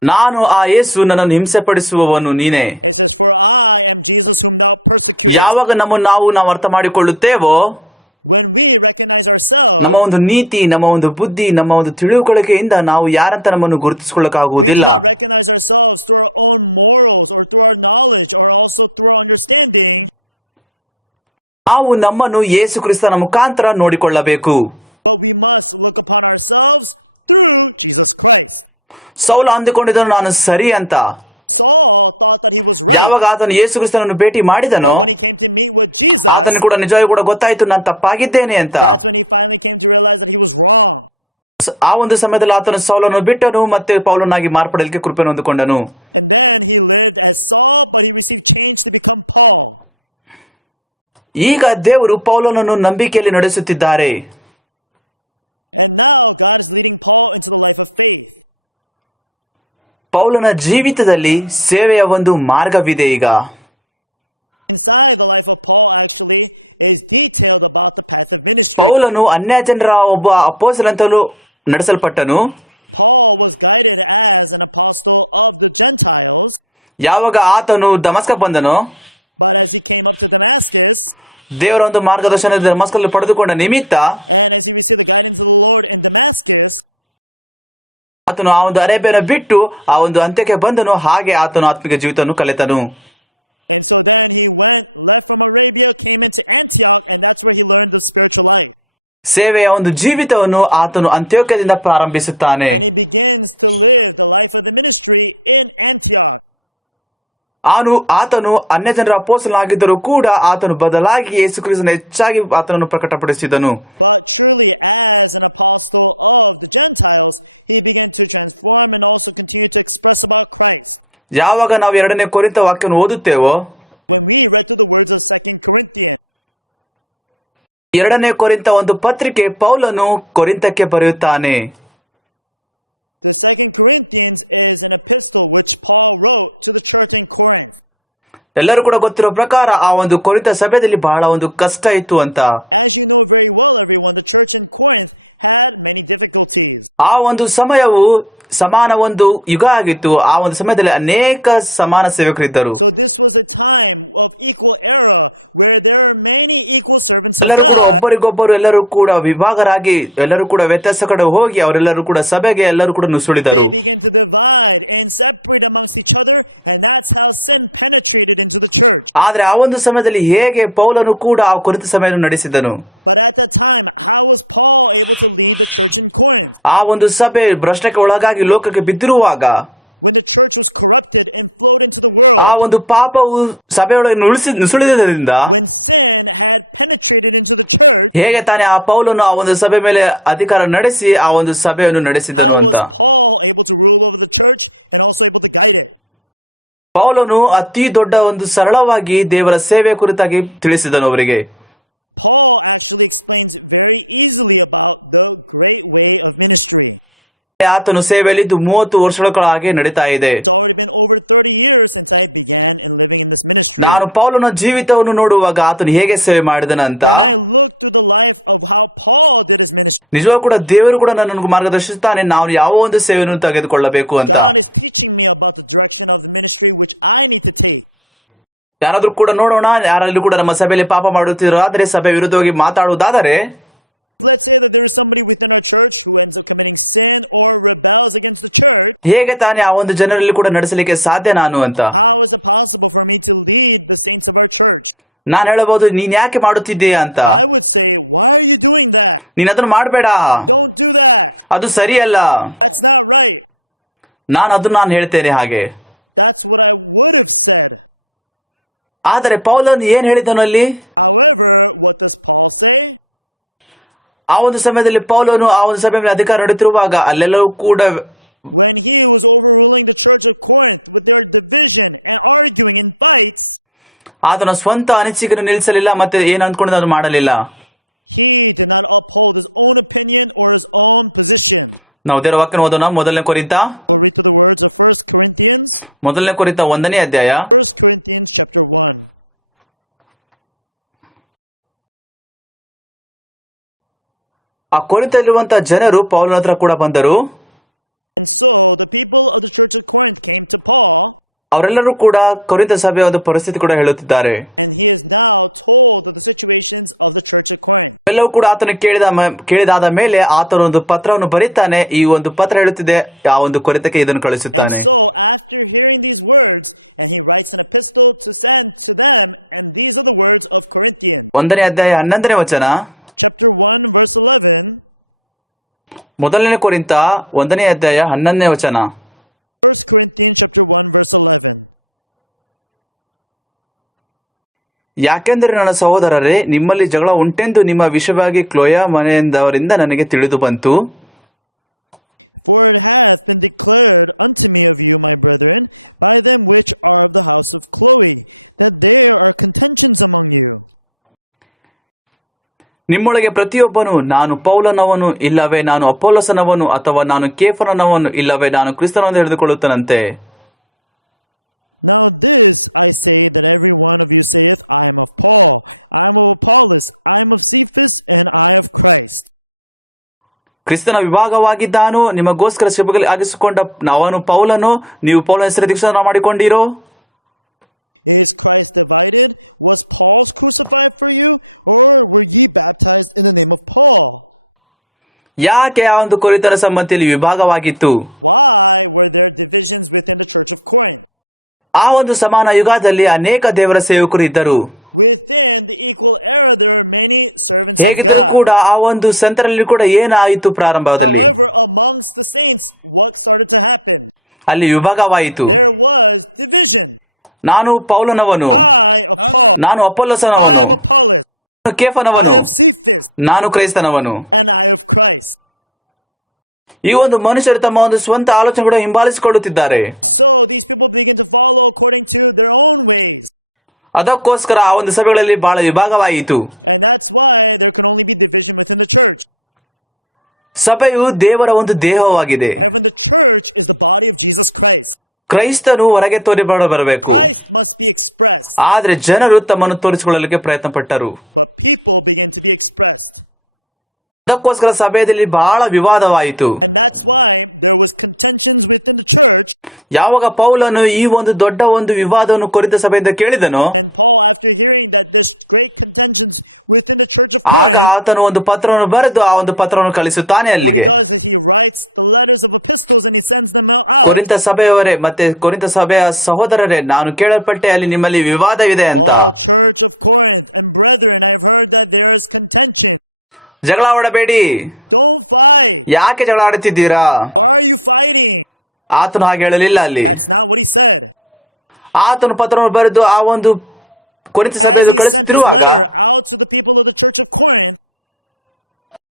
ನಾನು ಆ ಯೇಸು ನನ್ನನ್ನು ಹಿಂಸೆ ಪಡಿಸುವವನು ನೀನೇ. ಯಾವಾಗ ನಾವು ಅರ್ಥ ಮಾಡಿಕೊಳ್ಳುತ್ತೇವೋ ನಮ್ಮ ಒಂದು ನೀತಿ, ನಮ್ಮ ಒಂದು ಬುದ್ಧಿ, ನಮ್ಮ ಒಂದು ತಿಳುವಳಿಕೆಯಿಂದ ನಾವು ಯಾರಂತ ನಮ್ಮನ್ನು ಗುರುತಿಸಿಕೊಳ್ಳಕ್ಕಾಗುವುದಿಲ್ಲ. ನಾವು ನಮ್ಮನ್ನು ಯೇಸು ಕ್ರಿಸ್ತನ ಮುಖಾಂತರ ನೋಡಿಕೊಳ್ಳಬೇಕು. ಸೌಲ ಅಂದುಕೊಂಡಿದ್ದನು ನಾನು ಸರಿ ಅಂತ. ಯಾವಾಗ ಆತನು ಯೇಸು ಕ್ರಿಸ್ತನನ್ನು ಭೇಟಿ ಮಾಡಿದನೋ ಆತನು ಕೂಡ ನಿಜವಾಗಿ ಕೂಡ ಗೊತ್ತಾಯಿತು ನಾನು ತಪ್ಪಾಗಿದ್ದೇನೆ ಅಂತ. ಆ ಒಂದು ಸಮಯದಲ್ಲಿ ಆತನು ಸೌಲನ್ನು ಬಿಟ್ಟನು ಮತ್ತೆ ಪೌಲನಾಗಿ ಮಾರ್ಪಡಲಿಕ್ಕೆ ಕೃಪೆಯನ್ನು ಹೊಂದಿಕೊಂಡನು. ಈಗ ದೇವರು ಪೌಲನನ್ನು ನಂಬಿಕೆಯಲ್ಲಿ ನಡೆಸುತ್ತಿದ್ದಾರೆ. ಪೌಲನ ಜೀವಿತದಲ್ಲಿ ಸೇವೆಯ ಒಂದು ಮಾರ್ಗವಿದೆ. ಈಗ ಪೌಲನು ಅನ್ಯ ಜನರ ಒಬ್ಬ ಅಪೋಸ್ತಲ ಅಂತಲೂ ನಡೆಸಲ್ಪಟ್ಟನು. ಯಾವಾಗ ಆತನು ದಮಸ್ಕ ಬಂದನೋ ದೇವರ ಒಂದು ಮಾರ್ಗದರ್ಶನ ದಮಸ್ಕಲ್ಲಿ ಪಡೆದುಕೊಂಡ ನಿಮಿತ್ತ ಆತನು ಆ ಒಂದು ಅರೇಬಿಯನ ಬಿಟ್ಟು ಆ ಒಂದು ಅಂತ್ಯಕ್ಕೆ ಬಂದನು. ಹಾಗೆ ಆತನು ಆತ್ಮಿಕ ಜೀವಿತವನ್ನು ಕಲಿತನು. ಸೇವೆಯ ಒಂದು ಜೀವಿತವನ್ನು ಆತನು ಅಂತ್ಯೋಕ್ಯದಿಂದ ಪ್ರಾರಂಭಿಸುತ್ತಾನೆ. ಆತನು ಅನ್ಯ ಜನರ ಅಪೊಸ್ತಲನಾಗಿದ್ದರೂ ಕೂಡ ಆತನು ಬದಲಾಗಿ ಯೇಸು ಕ್ರಿಸ್ತನ ಹೆಚ್ಚಾಗಿ ಆತನನ್ನು ಪ್ರಕಟಪಡಿಸಿದನು. to express about life. ಯಾವಾಗ ನಾವು 2ನೇ ಕೊರಿಂಥ ವಾಕ್ಯವನ್ನು ಓದುತ್ತೇವೋ When we read the words of 2 Corinthians, 2ನೇ ಕೊರಿಂಥ ಒಂದು ಪತ್ರಿಕೆ ಪೌಲನು ಕೊರಿಂಥಕ್ಕೆ ಬರೆಯುತ್ತಾನೆ. the 2 Corinthians is an epistle which Paul wrote to the church in Corinth. ಎಲ್ಲರೂ ಕೂಡ ಗೊತ್ತಿರೋ ಪ್ರಕಾರ ಆ ಒಂದು ಕೊರಿಂಥ ಸಭೆಯಲ್ಲಿ ಬಹಳ ಒಂದು ಕಷ್ಟ ಇತ್ತು ಅಂತ. As you know very well, everyone, the church in Corinth had much difficulty. ಆ ಒಂದು ಸಮಯವು ಸಮಾನ ಒಂದು ಯುಗ ಆಗಿತ್ತು. ಆ ಒಂದು ಸಮಯದಲ್ಲಿ ಅನೇಕ ಸಮಾನ ಸೇವಕರಿದ್ದರು. This was the time of equal era where there were many equal servants. ಎಲ್ಲರೂ ಕೂಡ ಒಬ್ಬರಿಗೊಬ್ಬರು ಎಲ್ಲರೂ ಕೂಡ ವಿಭಾಗರಾಗಿ ಎಲ್ಲರೂ ಕೂಡ ವ್ಯತ್ಯಾಸ ಕಡೆ ಹೋಗಿ ಅವರೆಲ್ಲರೂ ಕೂಡ ಸಭೆಗೆ ಎಲ್ಲರೂ ಕೂಡ ನುಸುಳಿದರು. To divide and separate amongst each other, and that's how sin penetrated into the church. ಆದ್ರೆ ಆ ಒಂದು ಸಮಯದಲ್ಲಿ ಹೇಗೆ ಪೌಲನು ಕೂಡ ಆ ಕೊರಿಂಥ ಸಭೆಯನ್ನು ನಡೆಸಿದನು. But at that time, how was Paul able to lead the church in Corinth? ಆ ಒಂದು ಸಭೆ ಭ್ರಷ್ಟಕ್ಕೆ ಒಳಗಾಗಿ ಲೋಕಕ್ಕೆ ಬಿದ್ದಿರುವಾಗ When the church is corrupted and thrown into the world, ಆ ಒಂದು ಪಾಪವು ಸಭೆಯೊಳಗೆ ನುಸುಳಿದ್ದರಿಂದ penetrated into the church, ಹೇಗೆ ತಾನೇ ಆ ಪೌಲನು ಆ ಒಂದು ಸಭೆ ಮೇಲೆ ಅಧಿಕಾರ ನಡೆಸಿ ಆ ಒಂದು ಸಭೆಯನ್ನು ನಡೆಸಿದನು ಅಂತ. Paul was able to rule over the church and also able to guide it. ಪೌಲನು ಅತಿ ದೊಡ್ಡ ಒಂದು ಸರಳವಾಗಿ ದೇವರ ಸೇವೆ ಕುರಿತಾಗಿ ತಿಳಿಸಿದನು ಅವರಿಗೆ. Paul actually explains very easily about their great way of ministry. ಆತನು ಸೇವೆಯಲ್ಲಿದ್ದು 30 ವರ್ಷಗಳ ಹಾಗೆ ನಡೀತಾ ಇದೆ. Over 30 years that they began living in this ministry. ನಾನು ಪೌಲನ ಜೀವಿತವನ್ನು ನೋಡುವಾಗ ಆತನು ಹೇಗೆ ಸೇವೆ ಮಾಡಿದನಂತ Look through the life of how Paul did his ministry. ನಿಜವಾಗ ಕೂಡ ದೇವರು ಕೂಡ ನನ್ನನ್ನು ಮಾರ್ಗದರ್ಶಿಸುತ್ತಾನೆ ನಾನು ಯಾವ ಒಂದು ಸೇವೆಯನ್ನು ತೆಗೆದುಕೊಳ್ಳಬೇಕು ಅಂತ. Picking me up on the direction of ministry which I need to do. ಯಾರಾದ್ರೂ ಕೂಡ ನೋಡೋಣ, ಯಾರಲ್ಲೂ ಕೂಡ ನಮ್ಮ ಸಭೆಯಲ್ಲಿ ಪಾಪ ಮಾಡುತ್ತಿರೋದಾದ್ರೆ ಸಭೆ ವಿರುದ್ಧವಾಗಿ ಮಾತಾಡುವುದಾದರೆ Let's say that there's somebody within our church who wants to commit sin or rebels against the church. ಹೇಗೆ ತಾನೇ ಆ ಒಂದು ಜನರಲ್ಲಿ ಕೂಡ ನಡೆಸಲಿಕ್ಕೆ ಸಾಧ್ಯ ನಾನು ಅಂತ How is it possible for me to lead the things of our church? ನಾನು ಹೇಳಬಹುದು, ನೀನ್ ಯಾಕೆ ಮಾಡುತ್ತಿದ್ದೀಯ ಅಂತ. I would say, why are you doing that? ನೀನ್ ಅದನ್ನು ಮಾಡಬೇಡ, Don't do that. ಅದು ಸರಿಯಲ್ಲ. That's not right. ನಾನು ಹೇಳ್ತೇನೆ ಹಾಗೆ. That's what I would say. ಆದರೆ ಪೌಲನು ಏನ್ ಹೇಳಿದನು ಅಲ್ಲಿ. However, what does Paul say? ಆ ಒಂದು ಸಮಯದಲ್ಲಿ ಪೌಲನು ಆ ಒಂದು ಸಭೆ ಮೇಲೆ ಅಧಿಕಾರ ನಡೆಯುತ್ತಿರುವಾಗ ಅಲ್ಲೆಲ್ಲವೂ ಕೂಡ When he was overruling the church of Corinth with their division and arguing and fighting, ಆತನ ಸ್ವಂತ ಅನಿಸಿಕೆಯನ್ನು ನಿಲ್ಲಿಸಲಿಲ್ಲ, ಮತ್ತೆ ಏನ್ ಅಂದ್ಕೊಂಡು ಅದು ಮಾಡಲಿಲ್ಲ. he did not uphold his own opinion or his own position. ನಾವು ದೇವರ ವಾಕ್ಯನ ಓದೋಣ. ಮೊದಲನೇ ಕೊರಿಂಥ So look at the words of 1 Corinthians, 1ನೇ ಅಧ್ಯಾಯ 1 Corinthians chapter 1. ಆ ಕೊರಿಂಥದಲ್ಲಿರುವಂತಹ ಜನರು ಪೌಲನ ಹತ್ರ ಕೂಡ ಬಂದರು. So the people in the church of Corinth came to Paul ಅವರೆಲ್ಲರೂ ಕೂಡ ಕೊರಿಂಥ ಸಭೆಯ ಒಂದು ಪರಿಸ್ಥಿತಿ ಕೂಡ ಹೇಳುತ್ತಿದ್ದಾರೆ. and he has now told the situations of the church of Corinth. ಎಲ್ಲವೂ ಕೂಡ ಆತನು ಕೇಳಿದಾದ ಮೇಲೆ ಆತನು ಒಂದು ಪತ್ರವನ್ನು ಬರೀತಾನೆ. ಈ ಒಂದು ಪತ್ರ ಹೇಳುತ್ತಿದೆ, ಆ ಒಂದು ಕೊರಿಂಥಕ್ಕೆ ಇದನ್ನು ಕಳಿಸುತ್ತಾನೆ. So after hearing these words, and then writes an epistle to them, these are the words of Corinthians. 1ನೇ ಅಧ್ಯಾಯ 11ನೇ ವಚನ. Chapter 1, verse 11. ಮೊದಲನೇ ಕೊರಿಂಥ 1ನೇ ಅಧ್ಯಾಯ 11ನೇ ವಚನ. 1 Corinthians chapter 1, verse 11. ಯಾಕೆಂದರೆ ನನ್ನ ಸಹೋದರರೇ, ನಿಮ್ಮಲ್ಲಿ ಜಗಳ ಉಂಟೆಂದು ನಿಮ್ಮ ವಿಷಯವಾಗಿ ಕ್ಲೋಯ ಮನೆಯಿಂದವರಿಂದ ನನಗೆ ತಿಳಿದು ಬಂತು. For it has been declared unto me of you, my brethren, all them which are in the house of Chloe, that there are contentions among you. ನಿಮ್ಮೊಳಗೆ ಪ್ರತಿಯೊಬ್ಬನು ನಾನು ಪೌಲನವನು, ಇಲ್ಲವೇ ನಾನು ಅಪೊಲ್ಲೋಸನವನು, ಅಥವಾ ನಾನು ಕೇಫನನವನು, ಇಲ್ಲವೇ ನಾನು ಕ್ರಿಸ್ತನನ್ನು ಹೇಳಿದುಕೊಳ್ಳುತ್ತಾನಂತೆ. Now this I say, that every one of you saith, I am of Paul, I am of Apollos, I am of Cephas, and I am of Christ. ಕ್ರಿಸ್ತನ ವಿಭಾಗವಾಗಿದ್ದಾನು, ನಿಮಗೋಸ್ಕರ ಶಿಬಿಗೆ ಆಗಿಸಿಕೊಂಡ ಅವನು ಪೌಲನು, ನೀವು ಪೌಲನ ಹೆಸರು ದೀಕ್ಷಾಸ್ನಾನ ಮಾಡಿಕೊಂಡಿರೋ. Is Christ divided? Was Paul crucified for you? Or were you baptized in the name of Paul? ಯಾಕೆ ಆ ಒಂದು ಕೊರಿಂಥರ ಸಂಬಂಧಿಯಲ್ಲಿ ವಿಭಾಗವಾಗಿತ್ತು. Why were there divisions within the church of Corinth? ಆ ಒಂದು ಸಮಾನ ಯುಗದಲ್ಲಿ ಅನೇಕ ದೇವರ ಸೇವಕರು ಇದ್ದರು. ಹೇಗಿದ್ದರೂ ಕೂಡ ಆ ಒಂದು ಸಂತರಲ್ಲಿ ಕೂಡ ಏನಾಯಿತು, ಪ್ರಾರಂಭದಲ್ಲಿ ಅಲ್ಲಿ ವಿಭಾಗವಾಯಿತು. ನಾನು ಪೌಲನವನು, ನಾನು ಅಪೊಲ್ಲೋಸನವನು, ನಾನು ಕೇಫನವನು, ನಾನು ಕ್ರೈಸ್ತನವನು. ಈ ಒಂದು ಮನುಷ್ಯರು ತಮ್ಮ ಒಂದು ಸ್ವಂತ ಆಲೋಚನೆಗಳು ಹಿಂಬಾಲಿಸಿಕೊಳ್ಳುತ್ತಿದ್ದಾರೆ. ಅದಕ್ಕೋಸ್ಕರ ಆ ಒಂದು ಸಭೆಗಳಲ್ಲಿ ಬಹಳ ವಿಭಾಗವಾಯಿತು. ಸಭೆಯು ದೇವರ ಒಂದು ದೇಹವಾಗಿದೆ. ಕ್ರೈಸ್ತನು ಹೊರಗೆ ಬರಬೇಕು, ಆದ್ರೆ ಜನರು ತಮ್ಮನ್ನು ತೋರಿಸಿಕೊಳ್ಳಲಿಕ್ಕೆ ಪ್ರಯತ್ನ ಪಟ್ಟರು. ಅದಕ್ಕೋಸ್ಕರ ಸಭೆಯಲ್ಲಿ ಬಹಳ ವಿವಾದವಾಯಿತು. ಯಾವಾಗ ಪೌಲನು ಈ ಒಂದು ದೊಡ್ಡ ಒಂದು ವಿವಾದವನ್ನು ಕೊರಿಂಥ ಸಭೆಯಿಂದ ಕೇಳಿದನೋ, ಆಗ ಆತನು ಒಂದು ಪತ್ರವನ್ನು ಬರೆದು ಆ ಒಂದು ಪತ್ರವನ್ನು ಕಳಿಸುತ್ತಾನೆ ಅಲ್ಲಿಗೆ. ಕೊರಿಂಥ ಸಭೆಯವರೇ ಮತ್ತೆ ಕೊರಿಂಥ ಸಭೆಯ ಸಹೋದರರೇ, ನಾನು ಕೇಳಲ್ಪಟ್ಟೆ ಅಲ್ಲಿ ನಿಮ್ಮಲ್ಲಿ ವಿವಾದವಿದೆ ಅಂತ. ಜಗಳ ಆಡಬೇಡಿ. ಯಾಕೆ ಜಗಳ ಆಡುತ್ತಿದ್ದೀರಾ? ಆತನು ಹಾಗೆ ಹೇಳಲಿಲ್ಲ. ಅಲ್ಲಿ ಆತನು ಪತ್ರವನ್ನು ಬರೆದು ಆ ಒಂದು ಕೊರಿಂಥ ಸಭೆಯನ್ನು ಕಳಿಸುತ್ತಿರುವಾಗ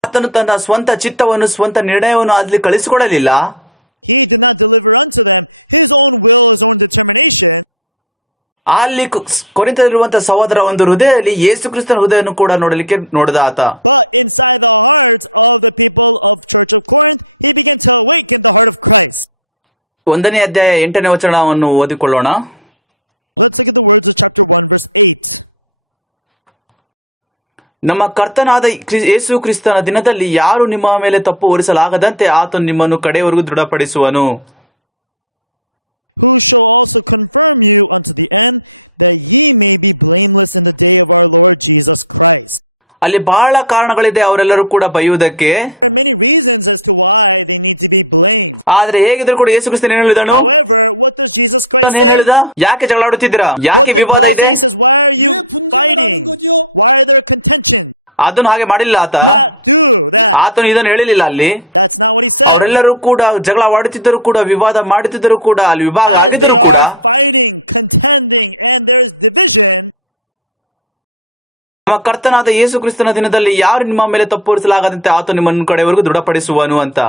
ಆತನು ತನ್ನ ಸ್ವಂತ ಚಿತ್ತವನ್ನು ಸ್ವಂತ ನಿರ್ಣಯವನ್ನು ಅಲ್ಲಿ ಕಳಿಸಿಕೊಡಲಿಲ್ಲ. ಅಲ್ಲಿ ಕೊರಿಂಥದಲ್ಲಿರುವಂತಹ ಸಹೋದರ ಒಂದು ಹೃದಯದಲ್ಲಿ ಯೇಸು ಕ್ರಿಸ್ತನ ಹೃದಯವನ್ನು ಕೂಡ ನೋಡಿದ ಆತ. ಒಂದನೇ ಅಧ್ಯಾಯ 8ನೇ ವಚನವನ್ನು ಓದಿಕೊಳ್ಳೋಣ. ನಮ್ಮ ಕರ್ತನಾದ ಯೇಸು ಕ್ರಿಸ್ತನ ದಿನದಲ್ಲಿ ಯಾರು ನಿಮ್ಮ ಮೇಲೆ ತಪ್ಪು ಹೊರಿಸಲಾಗದಂತೆ ಆತನು ನಿಮ್ಮನ್ನು ಕಡೆಯವರೆಗೂ ದೃಢಪಡಿಸುವನು. ಅಲ್ಲಿ ಬಹಳ ಕಾರಣಗಳಿದೆ ಅವರೆಲ್ಲರೂ ಕೂಡ ಬೈಯುವುದಕ್ಕೆ. ಆದ್ರೆ ಹೇಗಿದ್ರು ಕೂಡ ಯೇಸು ಕ್ರಿಸ್ತನ ಏನ್ ಹೇಳಿದನು? ಏನ್ ಹೇಳಿದ? ಯಾಕೆ ಜಗಳ ಆಡುತ್ತಿದ್ದೀರಾ? ಯಾಕೆ ವಿವಾದ ಇದೆ? ಅದನ್ನು ಹಾಗೆ ಮಾಡಿಲ್ಲ ಆತನು ಇದನ್ನು ಹೇಳಿಲ್ಲ. ಅಲ್ಲಿ ಅವರೆಲ್ಲರೂ ಕೂಡ ಜಗಳ ಆಡುತ್ತಿದ್ದರು ಕೂಡ, ವಿವಾದ ಮಾಡುತ್ತಿದ್ದರು ಕೂಡ, ಅಲ್ಲಿ ವಿಭಾಗ ಆಗಿದ್ದರು ಕೂಡ ನಮ್ಮ ಕರ್ತನಾದ ಯೇಸು ಕ್ರಿಸ್ತನ ದಿನದಲ್ಲಿ ಯಾರು ನಿಮ್ಮ ಮೇಲೆ ತಪ್ಪು ಹೊರಿಸಲಾಗದಂತೆ ಆತನು ನಿಮ್ಮನ್ನು ಕಡೆವರೆಗೂ ದೃಢಪಡಿಸುವನು ಅಂತ.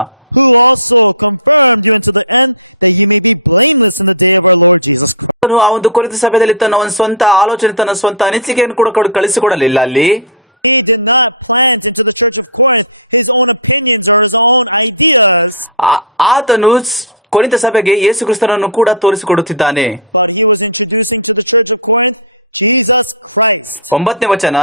ಆ ಒಂದು ಕೊರಿಂಥ ಸಭೆಯಲ್ಲಿ ತನ್ನ ಒಂದು ಸ್ವಂತ ಆಲೋಚನೆ, ತನ್ನ ಸ್ವಂತ ಅನಿಸಿಕೆಯನ್ನು ಕೂಡ ಕಳಿಸಿಕೊಡಲಿಲ್ಲ. ಅಲ್ಲಿ ಆತನು ಕೊರಿಂಥ ಸಭೆಗೆ ಯೇಸು ಕ್ರಿಸ್ತನನ್ನು ಕೂಡ ತೋರಿಸಿಕೊಡುತ್ತಿದ್ದಾನೆ. 9ನೇ ವಚನ,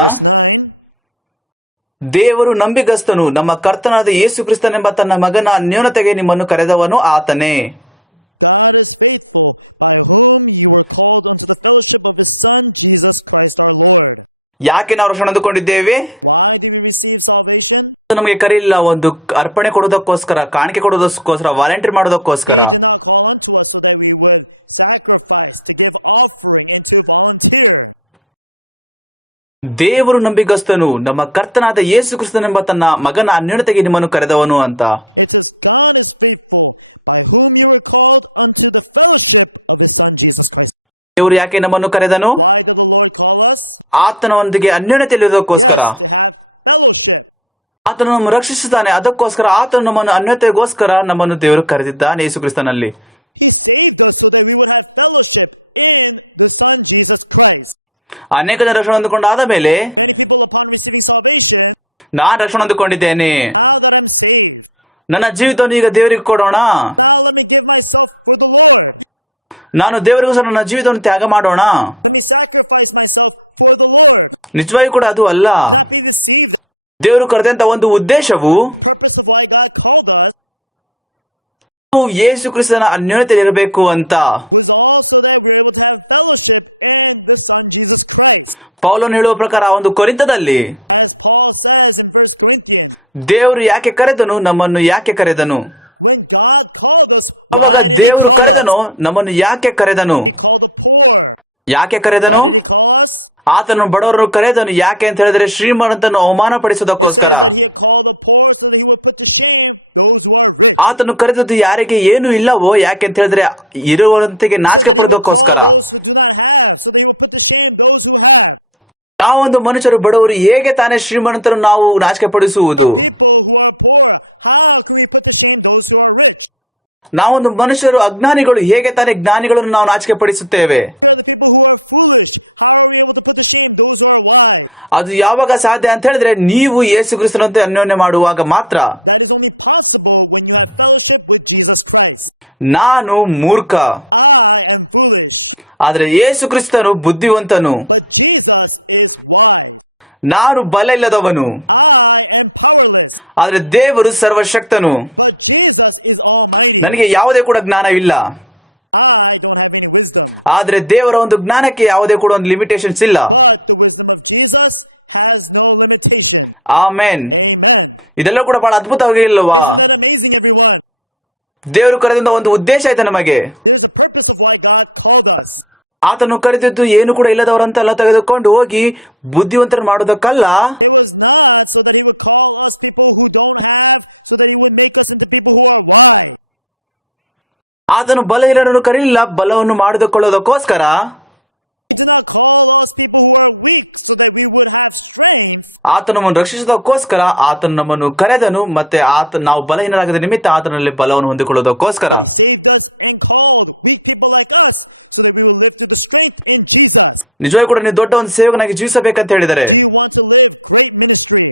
ದೇವರು ನಂಬಿಗಸ್ತನು, ನಮ್ಮ ಕರ್ತನಾದ ಯೇಸು ಕ್ರಿಸ್ತನೆಂಬ ತನ್ನ ಮಗನ ಅನ್ಯೋನ್ಯತೆಗೆ ನಿಮ್ಮನ್ನು ಕರೆದವನು ಆತನೇ. ಯಾಕೆ ನಾವು ರಕ್ಷಣೆ ಹೊಂದಿಕೊಂಡಿದ್ದೇವೆ? ನಮಗೆ ಕರೆಯಿಲ್ಲ ಒಂದು ಅರ್ಪಣೆ ಕೊಡುವುದಕ್ಕೋಸ್ಕರ, ಕಾಣಿಕೆ ಕೊಡುವುದಕ್ಕೋಸ್ಕರ, ವಾಲಂಟಿಯರ್ ಮಾಡೋದಕ್ಕೋಸ್ಕರ. ದೇವರು ನಂಬಿಗಸ್ತನು, ನಮ್ಮ ಕರ್ತನಾದ ಯೇಸು ಕ್ರಿಸ್ತನೆಂಬ ತನ್ನ ಮಗನ ಅನ್ಯೋನ್ಯತೆಗೆ ನಿಮ್ಮನ್ನು ಕರೆದವನು ಅಂತ. ದೇವರು ಯಾಕೆ ನಮ್ಮನ್ನು ಕರೆದನು? ಆತನೊಂದಿಗೆ ಅನ್ಯೋನ್ಯತೆಯಲ್ಲಿರೋದಕ್ಕೋಸ್ಕರ. ಆತನು ನಮ್ಮನ್ನು ರಕ್ಷಿಸುತ್ತಾನೆ, ಅದಕ್ಕೋಸ್ಕರ ಆತನು ನಮ್ಮನ್ನು ಅನ್ಯೋನ್ಯತೆಗೋಸ್ಕರ ನಮ್ಮನ್ನು ದೇವರು ಕರೆದಿದ್ದಾನೆ ಯೇಸು ಕ್ರಿಸ್ತನಲ್ಲಿ. ಅನೇಕ ಜನ ರಕ್ಷಣೆ ಹೊಂದಿಕೊಂಡಾದ ಮೇಲೆ ನಾನು ರಕ್ಷಣೆ ಹೊಂದಿಕೊಂಡಿದ್ದೇನೆ, ನನ್ನ ಜೀವಿತವನ್ನು ಈಗ ದೇವರಿಗೆ ಕೊಡೋಣ, ನಾನು ದೇವರಿಗೋಸ್ಕರ ನನ್ನ ಜೀವಿತವನ್ನು ತ್ಯಾಗ ಮಾಡೋಣ. ನಿಜವಾಗಿ ಕೂಡ ಅದು ಅಲ್ಲ. ದೇವರು ಕರೆದಂತ ಒಂದು ಉದ್ದೇಶವು ಯೇಸು ಕ್ರಿಸ್ತನ ಅನ್ಯೋನ್ಯತೆ ಇರಬೇಕು ಅಂತ. ಪೌಲನು ಹೇಳುವ ಪ್ರಕಾರ ಒಂದು ಕೊರಿಂಥದಲ್ಲಿ ದೇವರು ಯಾಕೆ ಕರೆದನು? ನಮ್ಮನ್ನು ಯಾಕೆ ಕರೆದನು? ಅವಾಗ ದೇವರು ಕರೆದನು, ನಮ್ಮನ್ನು ಯಾಕೆ ಕರೆದನು? ಯಾಕೆ ಕರೆದನು? ಆತನು ಬಡವರನ್ನು ಕರೆದನು. ಯಾಕೆ ಅಂತ ಹೇಳಿದ್ರೆ ಶ್ರೀಮಂತನು ಅವಮಾನ ಪಡಿಸೋದಕ್ಕೋಸ್ಕರ. ಆತನು ಕರೆದದ್ದು ಯಾರಿಗೆ ಏನು ಇಲ್ಲವೋ, ಯಾಕೆ ಅಂತ ಹೇಳಿದ್ರೆ ಇರುವಂತೆಗೆ ನಾಚಿಕೆ ಪಡೋದಕ್ಕೋಸ್ಕರ. ನಾವೊಂದು ಮನುಷ್ಯರು ಬಡವರು ಹೇಗೆ ತಾನೇ ಶ್ರೀಮಂತರು ನಾವು ನಾಚಿಕೆ ಪಡಿಸುವುದು? fools who are rich. ನಾವೊಂದು ಮನುಷ್ಯರು ಅಜ್ಞಾನಿಗಳು ಹೇಗೆ ತಾನೇ ಜ್ಞಾನಿಗಳನ್ನು ನಾವು ನಾಚಿಕೆ ಪಡಿಸುತ್ತೇವೆ? People who are foolish, how are we able to put the sin? Those who are wise. ಅದು ಯಾವಾಗ ಸಾಧ್ಯ ಅಂತ ಹೇಳಿದ್ರೆ ನೀವು ಯೇಸು ಕ್ರಿಸ್ತನಂತೆ ಅನ್ಯೋನ್ಯ ಮಾಡುವಾಗ ಮಾತ್ರ. That is only possible when you have fellowship with Jesus Christ. ನಾನು ಮೂರ್ಖ, I am foolish, ಆದ್ರೆ ಯೇಸು ಕ್ರಿಸ್ತನು ಬುದ್ಧಿವಂತನು. but Jesus is wise. ನಾನು ಬಲ ಇಲ್ಲದವನು, I am powerless, ಆದ್ರೆ ದೇವರು ಸರ್ವಶಕ್ತನು. but Jesus is almighty. ನನಗೆ ಯಾವುದೇ ಕೂಡ ಜ್ಞಾನವಿಲ್ಲ, I don't have any wisdom. ಆದ್ರೆ ದೇವರ ಒಂದು ಜ್ಞಾನಕ್ಕೆ ಯಾವುದೇ ಕೂಡ ಒಂದು ಲಿಮಿಟೇಷನ್ಸ್ ಇಲ್ಲ. The wisdom of Jesus has no limitation. Amen. Amen. ಇದೆಲ್ಲ ಕೂಡ ಬಹಳ ಅದ್ಭುತವಾಗಿ ಇಲ್ಲವಾ? Amazing everyone. ದೇವರು ಕರೆದಿಂದ ಒಂದು ಉದ್ದೇಶ ಐತೆ ನಮಗೆ. There's a purpose of why God called us. ಆತನು ಕರೆದಿದ್ದು ಏನು ಕೂಡ ಇಲ್ಲದವರಂತೆಲ್ಲ ತೆಗೆದುಕೊಂಡು ಹೋಗಿ ಬುದ್ಧಿವಂತರು ಮಾಡೋದಕ್ಕಲ್ಲ, There was not so that he would call us people who don't have, so that he would make us into people who are wise. ಆತನು ಬಲ ಇಲ್ಲರನ್ನು ಕರೀಲಿಲ್ಲ, ಬಲವನ್ನು ಮಾಡಿಕೊಳ್ಳೋದಕ್ಕೋಸ್ಕರ He did not call us people who are weak, so that we would have strength. ಆತನು ನಮ್ಮನ್ನು ರಕ್ಷಿಸೋದಕ್ಕೋಸ್ಕರ ಆತನು ನಮ್ಮನ್ನು ಕರೆದನು. ಮತ್ತೆ ನಾವು ಬಲಹೀನರಾಗದ ನಿಮಿತ್ತ ಆತನಲ್ಲಿ ಬಲವನ್ನು ಹೊಂದಿಕೊಳ್ಳೋದಕ್ಕೋಸ್ಕರ. God doesn't call weak people like us, so that we will live to the strength in Jesus. ನಿಜವಾಗಿ ಕೂಡ ನೀವು ದೊಡ್ಡ ಒಂದು ಸೇವಕನಾಗಿ ಜೀವಿಸಬೇಕಂತ ಹೇಳಿದರೆ We want to live in ministry.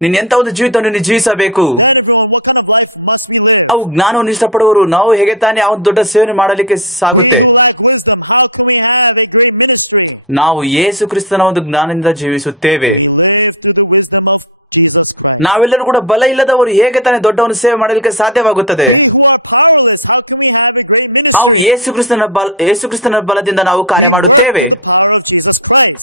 ನೀನ್ ಎಂತ ಒಂದು ಜೀವಿತವನ್ನು ನೀನು ಜೀವಿಸಬೇಕು. What kind of life must we live? ನಾವು ಜ್ಞಾನವನ್ನು ಇಷ್ಟಪಡುವವರು ನಾವು ಹೇಗೆ ತಾನೇ ಆ ಒಂದು ದೊಡ್ಡ ಸೇವನೆ ಮಾಡಲಿಕ್ಕೆ ಸಾಗುತ್ತೆ? Wisdom. How can we have a good ministry? ನಾವು ಯೇಸು ಕ್ರಿಸ್ತನ ಒಂದು ಜ್ಞಾನದಿಂದ ಜೀವಿಸುತ್ತೇವೆ. Where is the wisdom of Jesus? ನಾವೆಲ್ಲರೂ ಕೂಡ ಬಲ ಇಲ್ಲದವರು ಹೇಗೆ ತಾನೇ ದೊಡ್ಡ ಒಂದು ಸೇವೆ ಮಾಡಲಿಕ್ಕೆ ಸಾಧ್ಯವಾಗುತ್ತದೆ? Who are powerless? How can we have a great ministry? ನಾವು ಯೇಸು ಕ್ರಿಸ್ತನ ಬಲದಿಂದ ನಾವು ಕಾರ್ಯ ಮಾಡುತ್ತೇವೆ. Power is Jesus Christ.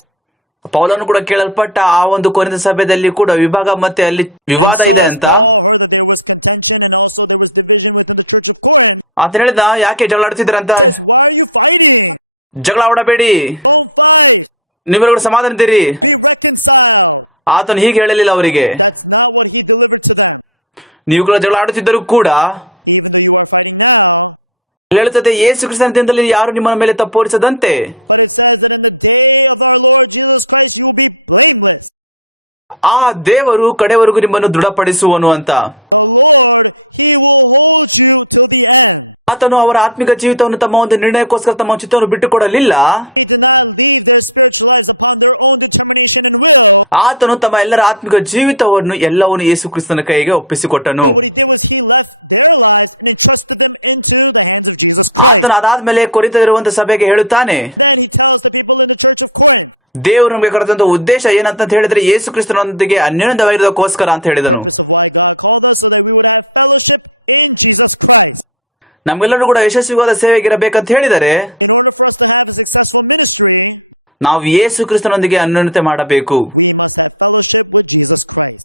ಪೌಲನು ಕೂಡ ಕೇಳಲ್ಪಟ್ಟ ಆ ಒಂದು ಕೊರಿಂಥ ಸಭೆಯಲ್ಲಿ ಕೂಡ ವಿಭಾಗ ಮತ್ತೆ ಅಲ್ಲಿ ವಿವಾದ ಇದೆ ಅಂತ. There was contention and also there was division into the church of Corinth. ಆತ ಹೇಳಿದ, ಯಾಕೆ ಜಗಳ ಆಡ್ತಿದ್ರಂತ? Why are you fighting? ಜಗಳ ಆಡಬೇಡಿ, ನೀವೆಲ್ಲ ಕೂಡ ಸಮಾಧಾನದಿರಿ. Reconcile. ಆತನು ಹೀಗೆ ಹೇಳಲಿಲ್ಲ ಅವರಿಗೆ. Now what he delivered to them. ನೀವುಗಳು ಜಗಳ ಆಡುತ್ತಿದ್ದರೂ ಕೂಡ Even though you are fighting now, ಹೇಳುತ್ತದೆ, ಯೇಸು ಕ್ರಿಸ್ತನ ದಿನದಲ್ಲಿ ಯಾರು ನಿಮ್ಮ ಮೇಲೆ ತಪ್ಪೋರಿಸದಂತೆ. but it tells that in the day of our Lord Jesus Christ you will be blameless. ಆ ದೇವರು ಕಡೆವರೆಗೂ ನಿಮ್ಮನ್ನು ದೃಢಪಡಿಸುವನು ಅಂತ. The Lord, he who rules you to the end. ಆತನು ಅವರ ಆತ್ಮಿಕ ಜೀವಿತವನ್ನು ತಮ್ಮ ಒಂದು ನಿರ್ಣಯಕ್ಕೋಸ್ಕರ ತಮ್ಮ ಚಿತ್ತವನ್ನು ಬಿಟ್ಟುಕೊಡಲಿಲ್ಲ. He did not leave their spiritual lives upon their own determination and will. ಆತನು ತಮ್ಮ ಎಲ್ಲರ ಆತ್ಮಿಕ ಜೀವಿತವನ್ನು ಎಲ್ಲವನ್ನು ಯೇಸು ಕ್ರಿಸ್ತನ ಕೈಗೆ ಒಪ್ಪಿಸಿಕೊಟ್ಟನು. Even if he left their life, he trusted them into the hands of Jesus. ಆತನು ಅದಾದ್ಮೇಲೆ ಕೊರಿತಲ್ಲಿರುವಂತ ಸಭೆಗೆ ಹೇಳುತ್ತಾನೆ, And he tells the people in the church of Corinth, ದೇವರು ನಮಗೆ ಕರೆದಂತ ಉದ್ದೇಶ ಏನಂತ ಹೇಳಿದ್ರೆ ಯೇಸು ಕ್ರಿಸ್ತನೊಂದಿಗೆ ಅನ್ಯೋನ್ಯವಾಗಿರೋದಕ್ಕೋಸ್ಕರ ಅಂತ ಹೇಳಿದನು. God told us that we would have fellowship in Jesus Christ. ನಮ್ಗೆಲ್ಲರೂ ಕೂಡ ಯಶಸ್ವಿವಾದ ಸೇವೆಗಿರಬೇಕಂತ ಹೇಳಿದರೆ In order for us to have successful ministry, ನಾವು ಯೇಸು ಕ್ರಿಸ್ತನೊಂದಿಗೆ ಅನ್ಯೋನ್ಯತೆ ಮಾಡಬೇಕು. we must have fellowship with Jesus Christ.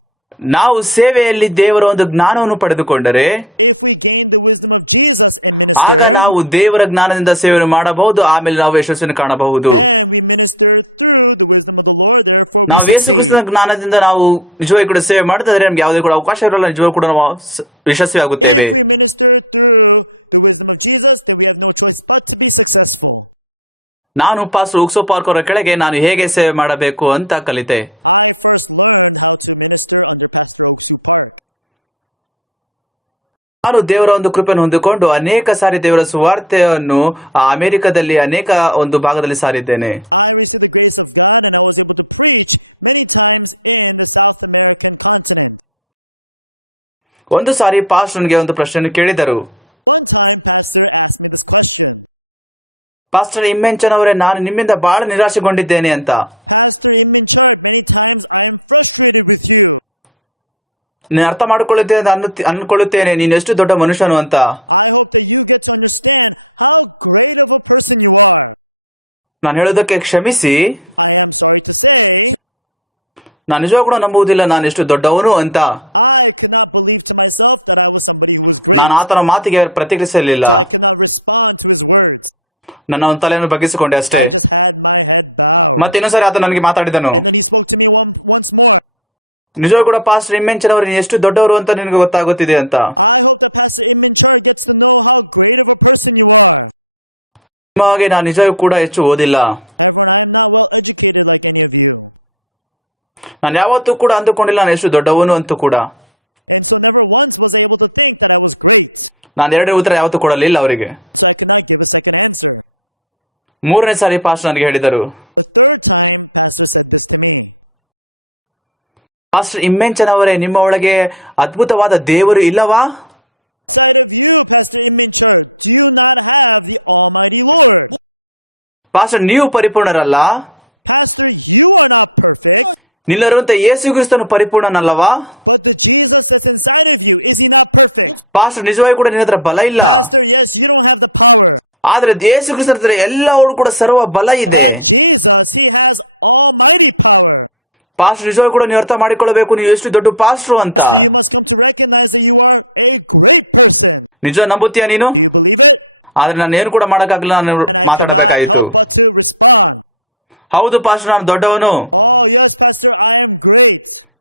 ನಾವು ಸೇವೆಯಲ್ಲಿ ದೇವರ ಒಂದು ಜ್ಞಾನವನ್ನು ಪಡೆದುಕೊಂಡರೆ If we gain the wisdom of Jesus, then ಆಗ ನಾವು ದೇವರ ಜ್ಞಾನದಿಂದ ಸೇವೆ ಮಾಡಬಹುದು. ಆಮೇಲೆ ನಾವು ಯಶಸ್ಸನ್ನು ಕಾಣಬಹುದು. we minister through the wisdom of the Lord. Therefore, ನಾವು ಯೇಸು ಕ್ರಿಸ್ತನ ಜ್ಞಾನದಿಂದ ನಾವು ನಿಜವಾಗಿ ಕೂಡ ಸೇವೆ ಮಾಡಿದ್ರೆ ನಮ್ಗೆ ಯಾವುದೇ ಕೂಡ ಅವಕಾಶ ಇರಲ್ಲ. ನಿಜವಾಗಿ ಕೂಡ ನಾವು ಯಶಸ್ವಿ ಆಗುತ್ತೇವೆ. we minister through the wisdom of Jesus, then we have no choice but to be successful. ನಾನು ಪಾಸ್ಟರ್ ಉಕ್ಸೋ ಪಾರ್ಕ್ ಅವರ ಕೆಳಗೆ ನಾನು ಹೇಗೆ ಸೇವೆ ಮಾಡಬೇಕು ಅಂತ ಕಲಿತೆ. I first learned how to minister under Dr. Uksoo Park. ನಾನು ದೇವರ ಒಂದು ಕೃಪೆಯನ್ನು ಹೊಂದಿಕೊಂಡು ಅನೇಕ ಸಾರಿ ದೇವರ ಸುವಾರ್ತೆಯನ್ನು ಅಮೆರಿಕದಲ್ಲಿ ಅನೇಕ ಒಂದು ಭಾಗದಲ್ಲಿ ಸಾರಿದ್ದೇನೆ. I went to the grace of God and I was able to preach many times in the South American continent. ಒಂದು ಸಾರಿ ಪಾಸ್ಟರ್ಗೆ ಒಂದು ಪ್ರಶ್ನೆಯನ್ನು ಕೇಳಿದರು. One time, Pastor asked me this question. Pastor ಇಮ್ಮೆಂಚನ್ ಅವರೇ, ನಾನು ನಿಮ್ಮಿಂದ ಬಹಳ ನಿರಾಶೆಗೊಂಡಿದ್ದೇನೆ ಅಂತ. Pastor Edmondson, many times I am frustrated with you. ನೀನು ಅರ್ಥ ಮಾಡಿಕೊಳ್ಳುತ್ತೇನೆ ಅನ್ಕೊಳ್ಳುತ್ತೇನೆ ನೀನು ಎಷ್ಟು ದೊಡ್ಡ ಮನುಷ್ಯನು ಅಂತ. I hope that you get to understand how great of a person you are. ನಾನು ಹೇಳೋದಕ್ಕೆ ಕ್ಷಮಿಸಿ, I am sorry to say this. ನಾನು ನಿಜವಾಗ ಕೂಡ ನಂಬುವುದಿಲ್ಲ ನಾನು ಎಷ್ಟು ದೊಡ್ಡವನು ಅಂತ. I cannot believe to myself that I was somebody who great. ನಾನು ಆತನ ಮಾತಿಗೆ ಪ್ರತಿಕ್ರಿಯಿಸಲಿಲ್ಲ. I cannot respond to his words. ನನ್ನ ಒಂದು ತಲೆಯನ್ನು ಬಗ್ಗಿಸಿಕೊಂಡೆ ಅಷ್ಟೇ. I had my head bowed. ಮತ್ತೆ ಇನ್ನೊಂದ್ಸರಿ ಆತ ನನಗೆ ಮಾತಾಡಿದನು. And he spoke to me once more. ನಿಜವಾಗ ಕೂಡ ಪಾಸ್ಟರ್ ಇಮ್ಮೆಂಚನ್ ಅವರು ನೀನು ಎಷ್ಟು ದೊಡ್ಡವರು ಅಂತ ನಿನಗೆ ಗೊತ್ತಾಗುತ್ತಿದೆ ಅಂತ. I hope that Pastor Edmondson gets to know how great of a person you are. ನಿಮ್ಮ ಹಾಗೆ ನಾನು ನಿಜವೂ ಕೂಡ ಹೆಚ್ಚು ಓದಿಲ್ಲ. However, I am not well educated like any of you. ನಾನು ಯಾವತ್ತೂ ಕೂಡ ಅಂದುಕೊಂಡಿಲ್ಲ ನಾನು ಎಷ್ಟು ದೊಡ್ಡವನು ಅಂತೂ ಕೂಡ. And so never once was I able to think was weak. ನಾನು ಎರಡನೇ ಉತ್ತರ ಯಾವತ್ತೂ ಕೊಡಲಿಲ್ಲ ಅವರಿಗೆ. But tonight there was like an answer. ಮೂರನೇ ಸಾರಿ ಪಾಸ್ಟರ್ ನನಗೆ ಹೇಳಿದರು, The third time, Pastor said this to me. Pastor ಇಮ್ಮೆಂಚನವರೇ, ನಿಮ್ಮ ಒಳಗೆ ಅದ್ಭುತವಾದ ದೇವರು ಇಲ್ಲವಾ? God of you, Pastor Inman said, do you not have the Almighty Word? Pastor ನೀವು ಪರಿಪೂರ್ಣರಲ್ಲ, Pastor, you are not perfect, ನಿಲ್ಲರುವಂತ ಯೇಸು ಕ್ರಿಸ್ತನು ಪರಿಪೂರ್ಣನಲ್ಲವಾ? but the Spirit that's inside of you is not perfect. Pastor ನಿಜವಾಗಿ ಕೂಡ ನಿನ್ನ ಹತ್ರ ಬಲ ಇಲ್ಲ, Yes, you don't have the power. ಆದ್ರೆ ಯೇಸು ಕ್ರಿಸ್ತನ ಹತ್ರ ಎಲ್ಲವೂ ಕೂಡ ಸರ್ವ ಬಲ ಇದೆ. Jesus, he has Almighty power. Pastor ನಿಜವಾಗಿ ಕೂಡ ನೀವು ಅರ್ಥ ಮಾಡಿಕೊಳ್ಳಬೇಕು, ನೀವು ಎಷ್ಟು ದೊಡ್ಡ ಪಾಸ್ಟ್ರು ಅಂತ. You must come to recognize that you are a great teacher. ನಿಜ ನಂಬುತ್ತೀಯ ನೀನು? ಆದ್ರೆ ನಾನು ಏನು ಕೂಡ ಮಾಡಕ್ಕಾಗಲ್ಲ, ನಾನು ಮಾತಾಡಬೇಕಾಯಿತು. To respond. ಹೌದು ಪಾಸ್ಟರ್, ನಾನು ದೊಡ್ಡವನು. Oh, yes, Pastor, I am good.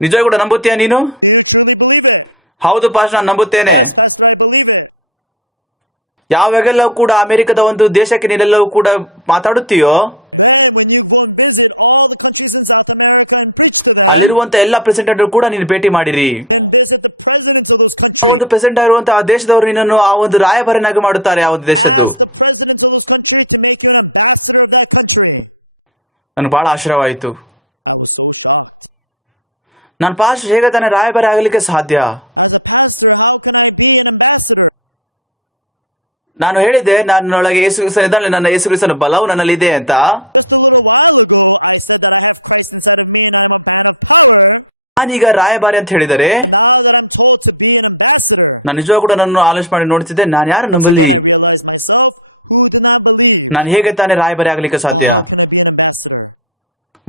ನಿಜವಾಗಿ ಕೂಡ ನಂಬುತ್ತೀಯ ನೀನು? Do you truly believe it? ಹೌದು ಪಾಸ್ಟರ್, ನಾನು ನಂಬುತ್ತೇನೆ. Pastor, I believe it. ಯಾವಾಗೆಲ್ಲವೂ ಕೂಡ ಅಮೆರಿಕದ ಒಂದು ದೇಶಕ್ಕೆ ನೀನೆಲ್ಲವೂ ಕೂಡ ಮಾತಾಡುತ್ತೀಯೋ, Then when you go and visit all the countries in South America and visit ಅಲ್ಲಿರುವಂತ ಎಲ್ಲ ಪ್ರೆಸಿಡೆಂಟ್ ಕೂಡ ನೀನು ಭೇಟಿ ಮಾಡಿರಿ. visit the presidents of this country, ಆ ಒಂದು ಪ್ರೆಸಿಡೆಂಟ್ ಆಗಿರುವಂತಹ ಆ ದೇಶದವರು ನಿನ್ನನ್ನು ಆ ಒಂದು ರಾಯಭಾರನಾಗಿ ಮಾಡುತ್ತಾರೆ ಆ ಒಂದು ದೇಶದ್ದು. president of this country to make you ambassador of that country. ನನಗೆ ಬಹಳ ಆಶ್ಚರ್ಯವಾಯಿತು. ನಾನು ಪಾಸ್ಟ್ ಹೇಗೆ ತಾನೇ ರಾಯಭಾರಿ ಆಗಲಿಕ್ಕೆ ಸಾಧ್ಯ? Pastor, how can I be an ambassador? ನಾನು ಹೇಳಿದೆ, ನನ್ನೊಳಗೆ ಯೇಸು ಕ್ರಿಸ್ತನು ಇದ್ದಾನೆ, ನನ್ನ ಯೇಸು ಕ್ರಿಸ್ತನ ಬಲವು ನನ್ನಲ್ಲಿ ಇದೆ ಅಂತ. Just a little while ago, I said that I have Christ inside of me and I don't have power. ನಾನೀಗ ರಾಯಭಾರಿ ಅಂತ ಹೇಳಿದರೆ Now that I'm called to be an ambassador, ನಾನು ನಿಜವಾಗ ಕೂಡ ನನ್ನ ಆಲೋಚನೆ ಮಾಡಿ ನೋಡ್ತಿದ್ದೆ, ನಾನು ಯಾರು ನಂಬಲಿ? I realize myself, who did I believe? ನಾನು ಹೇಗೆ ತಾನೇ ರಾಯಭಾರಿ ಆಗಲಿಕ್ಕೆ ಸಾಧ್ಯ? Can I be an ambassador?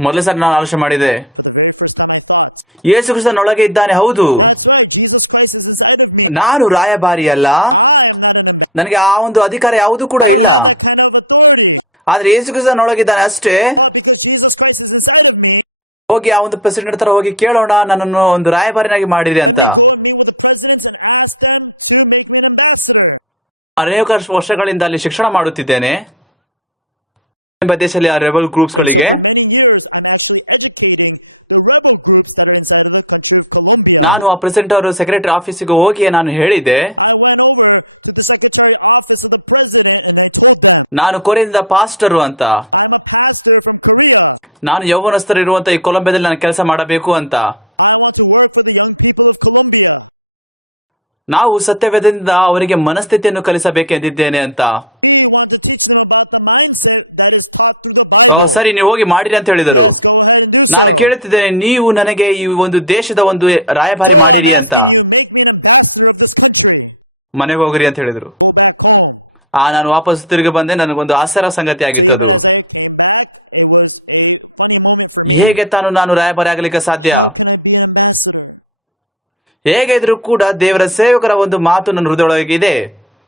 ಮೊದಲೇ ಸಾರಿ ನಾನು ಆಲೋಚನೆ ಮಾಡಿದೆ, The first time I thought, ಯೇಸು ಕ್ರಿಸ್ತನೊಳಗೆ ಇದ್ದಾನೆ, ಹೌದು, God, Jesus Christ is inside of me. ನಾನು ರಾಯಭಾರಿ ಅಲ್ಲ, ನನಗೆ ಆ ಒಂದು ಅಧಿಕಾರ ಯಾವುದೂ ಕೂಡ ಇಲ್ಲ. Kind of authority. ಆದ್ರೆ ಯೇಸು ಕ್ರಿಸ್ತನೊಳಗಿದ್ದಾನೆ ಅಷ್ಟೇ. Because Jesus Christ is inside of me. ಹೋಗಿ ಆ ಒಂದು ಪ್ರೆಸಿಡೆಂಟ್ ಹತ್ರ ಹೋಗಿ ಕೇಳೋಣ, ನನ್ನನ್ನು ಒಂದು ರಾಯಭಾರಿನಾಗಿ ಮಾಡಿರಿ ಅಂತ. Meet with the presidents and ask them to make me an ambassador. ಅನೇಕ ವರ್ಷಗಳಿಂದ ಅಲ್ಲಿ ಶಿಕ್ಷಣ ಮಾಡುತ್ತಿದ್ದೇನೆ ಎಂಬ ದೇಶದಲ್ಲಿ ಆ ರೆಬಲ್ ಗ್ರೂಪ್ಸ್ ಗಳಿಗೆ. Many years and also educating the rebel groups that are inside of the country of Colombia. ನಾನು ಆ ಪ್ರೆಸಿಡೆಂಟ್ ಅವರು ಸೆಕ್ರೆಟರಿ ಆಫೀಸಿಗೆ ಹೋಗಿ ನಾನು ಹೇಳಿದೆ, I went over to the secretary office of the president and I told them, ನಾನು ಕೊರಿಯಾದ pastor ಅಂತ, I'm a pastor from Korea. ನಾನು ಯೌವನಸ್ಥರು ಇರುವಂತ ಈ ಕೊಲಂಬಿಯಾದಲ್ಲಿ ನಾನು ಕೆಲಸ ಮಾಡಬೇಕು ಅಂತ. I want to work with the young people of Colombia. ನಾವು ಸತ್ಯವೇದದಿಂದ ಅವರಿಗೆ ಮನಸ್ಥಿತಿಯನ್ನು ಕಲಿಸಬೇಕೆಂದಿದ್ದೇನೆ ಅಂತ. We want to teach them about the mindset that is taught to the Bible. ಸರಿ, ನೀವು ಹೋಗಿ ಮಾಡಿರಿ ಅಂತ ಹೇಳಿದರು. So I do ನಾನು ಕೇಳುತ್ತಿದ್ದೇನೆ, ನೀವು ನನಗೆ ಈ ಒಂದು ದೇಶದ ಒಂದು ರಾಯಭಾರಿ ಮಾಡಿರಿ ಅಂತ. make me an ambassador of this country. ಮನೆಗೆ ಹೋಗ್ರಿ ಅಂತ ಹೇಳಿದ್ರು. But I am. ನಾನು ವಾಪಸ್ ತಿರುಗಿ ಬಂದೆ. ನನಗೊಂದು ಆಶ್ಚರ್ಯ ಸಂಗತಿ ಆಗಿತ್ತು ಅದು. I came back. It was a funny moment for me. ಹೇಗೆ ನಾನು ರಾಯಭಾರಿ ಆಗಲಿಕ್ಕೆ ಸಾಧ್ಯ? Can I be an ambassador? ಹೇಗೆ ಇದ್ರೂ ಕೂಡ ದೇವರ ಸೇವಕರ ಒಂದು ಮಾತು ನನ್ನ ಹೃದಯೊಳಗೆ ಇದೆ.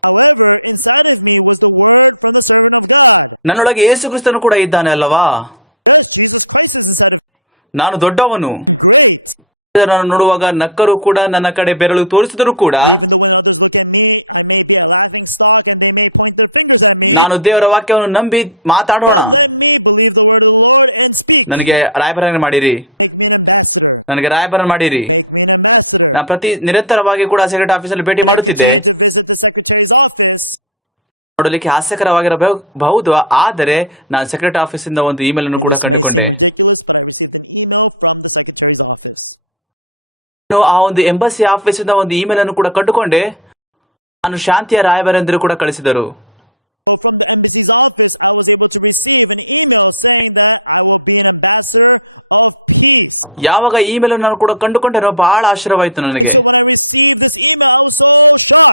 However, inside of me was the word for the servant of God. ನನ್ನೊಳಗೆ ಯೇಸು ಕ್ರಿಸ್ತನು ಕೂಡ ಇದ್ದಾನೆ ಅಲ್ಲವಾ? Jesus Christ is inside of ನಾನು ದೊಡ್ಡವನು. me. ನಾನು ನೋಡುವಾಗ ನಕ್ಕರು ಕೂಡ ನನ್ನ ಕಡೆ ಬೆರಳು ತೋರಿಸಿದ್ರು ಕೂಡ The way others look at me, I might get a laughing stock and they may point their fingers at me. ನಾನು ದೇವರ ವಾಕ್ಯವನ್ನು ನಂಬಿ ಮಾತಾಡೋಣ. Let me believe the word of the Lord and speak. ನನಗೆ ರಾಯಭಾರ ಮಾಡಿರಿ, Make me an ambassador. ನನಗೆ ರಾಯಭಾರ ಮಾಡಿರಿ. Make me an ambassador. ನಾನು ಪ್ರತಿ ನಿರಂತರವಾಗಿ ಕೂಡ ಸೆಕ್ರೆಟರಿ ಆಫೀಸಲ್ಲಿ ಭೇಟಿ ಮಾಡುತ್ತಿದ್ದೆ. To visit the secretary's office. ನೋಡಲಿಕ್ಕೆ ಹಾಸ್ಯಕರವಾಗಿರಬಹುದು, ಆದರೆ ನಾನು ಸೆಕ್ರೆಟರಿ ಆಫೀಸಿಂದ ಒಂದು ಇಮೇಲ್ ಅನ್ನು ಕೂಡ ಕಂಡುಕೊಂಡೆ. ನಾನು ಆ ಒಂದು ಎಂಬಸಿ ಆಫೀಸಿಂದ ಒಂದು ಇಮೇಲ್ ಅನ್ನು ಕೂಡ ಕಂಡುಕೊಂಡೆ. ನಾನು ಶಾಂತಿಯ ರಾಯಭಾರಿ ಎಂದು ಕೂಡ ಕಳಿಸಿದರು. From the embassy office, I was able to receive an email saying that I will be an ambassador of peace. ಯಾವಾಗ ಇಮೇಲ್ ಅನ್ನು ನಾನು ಕೂಡ ಕಂಡುಕೊಂಡೆನೋ ಬಹಳ ಆಶ್ಚರ್ಯವಾಯಿತು ನನಗೆ. When I received this email, I was so excited.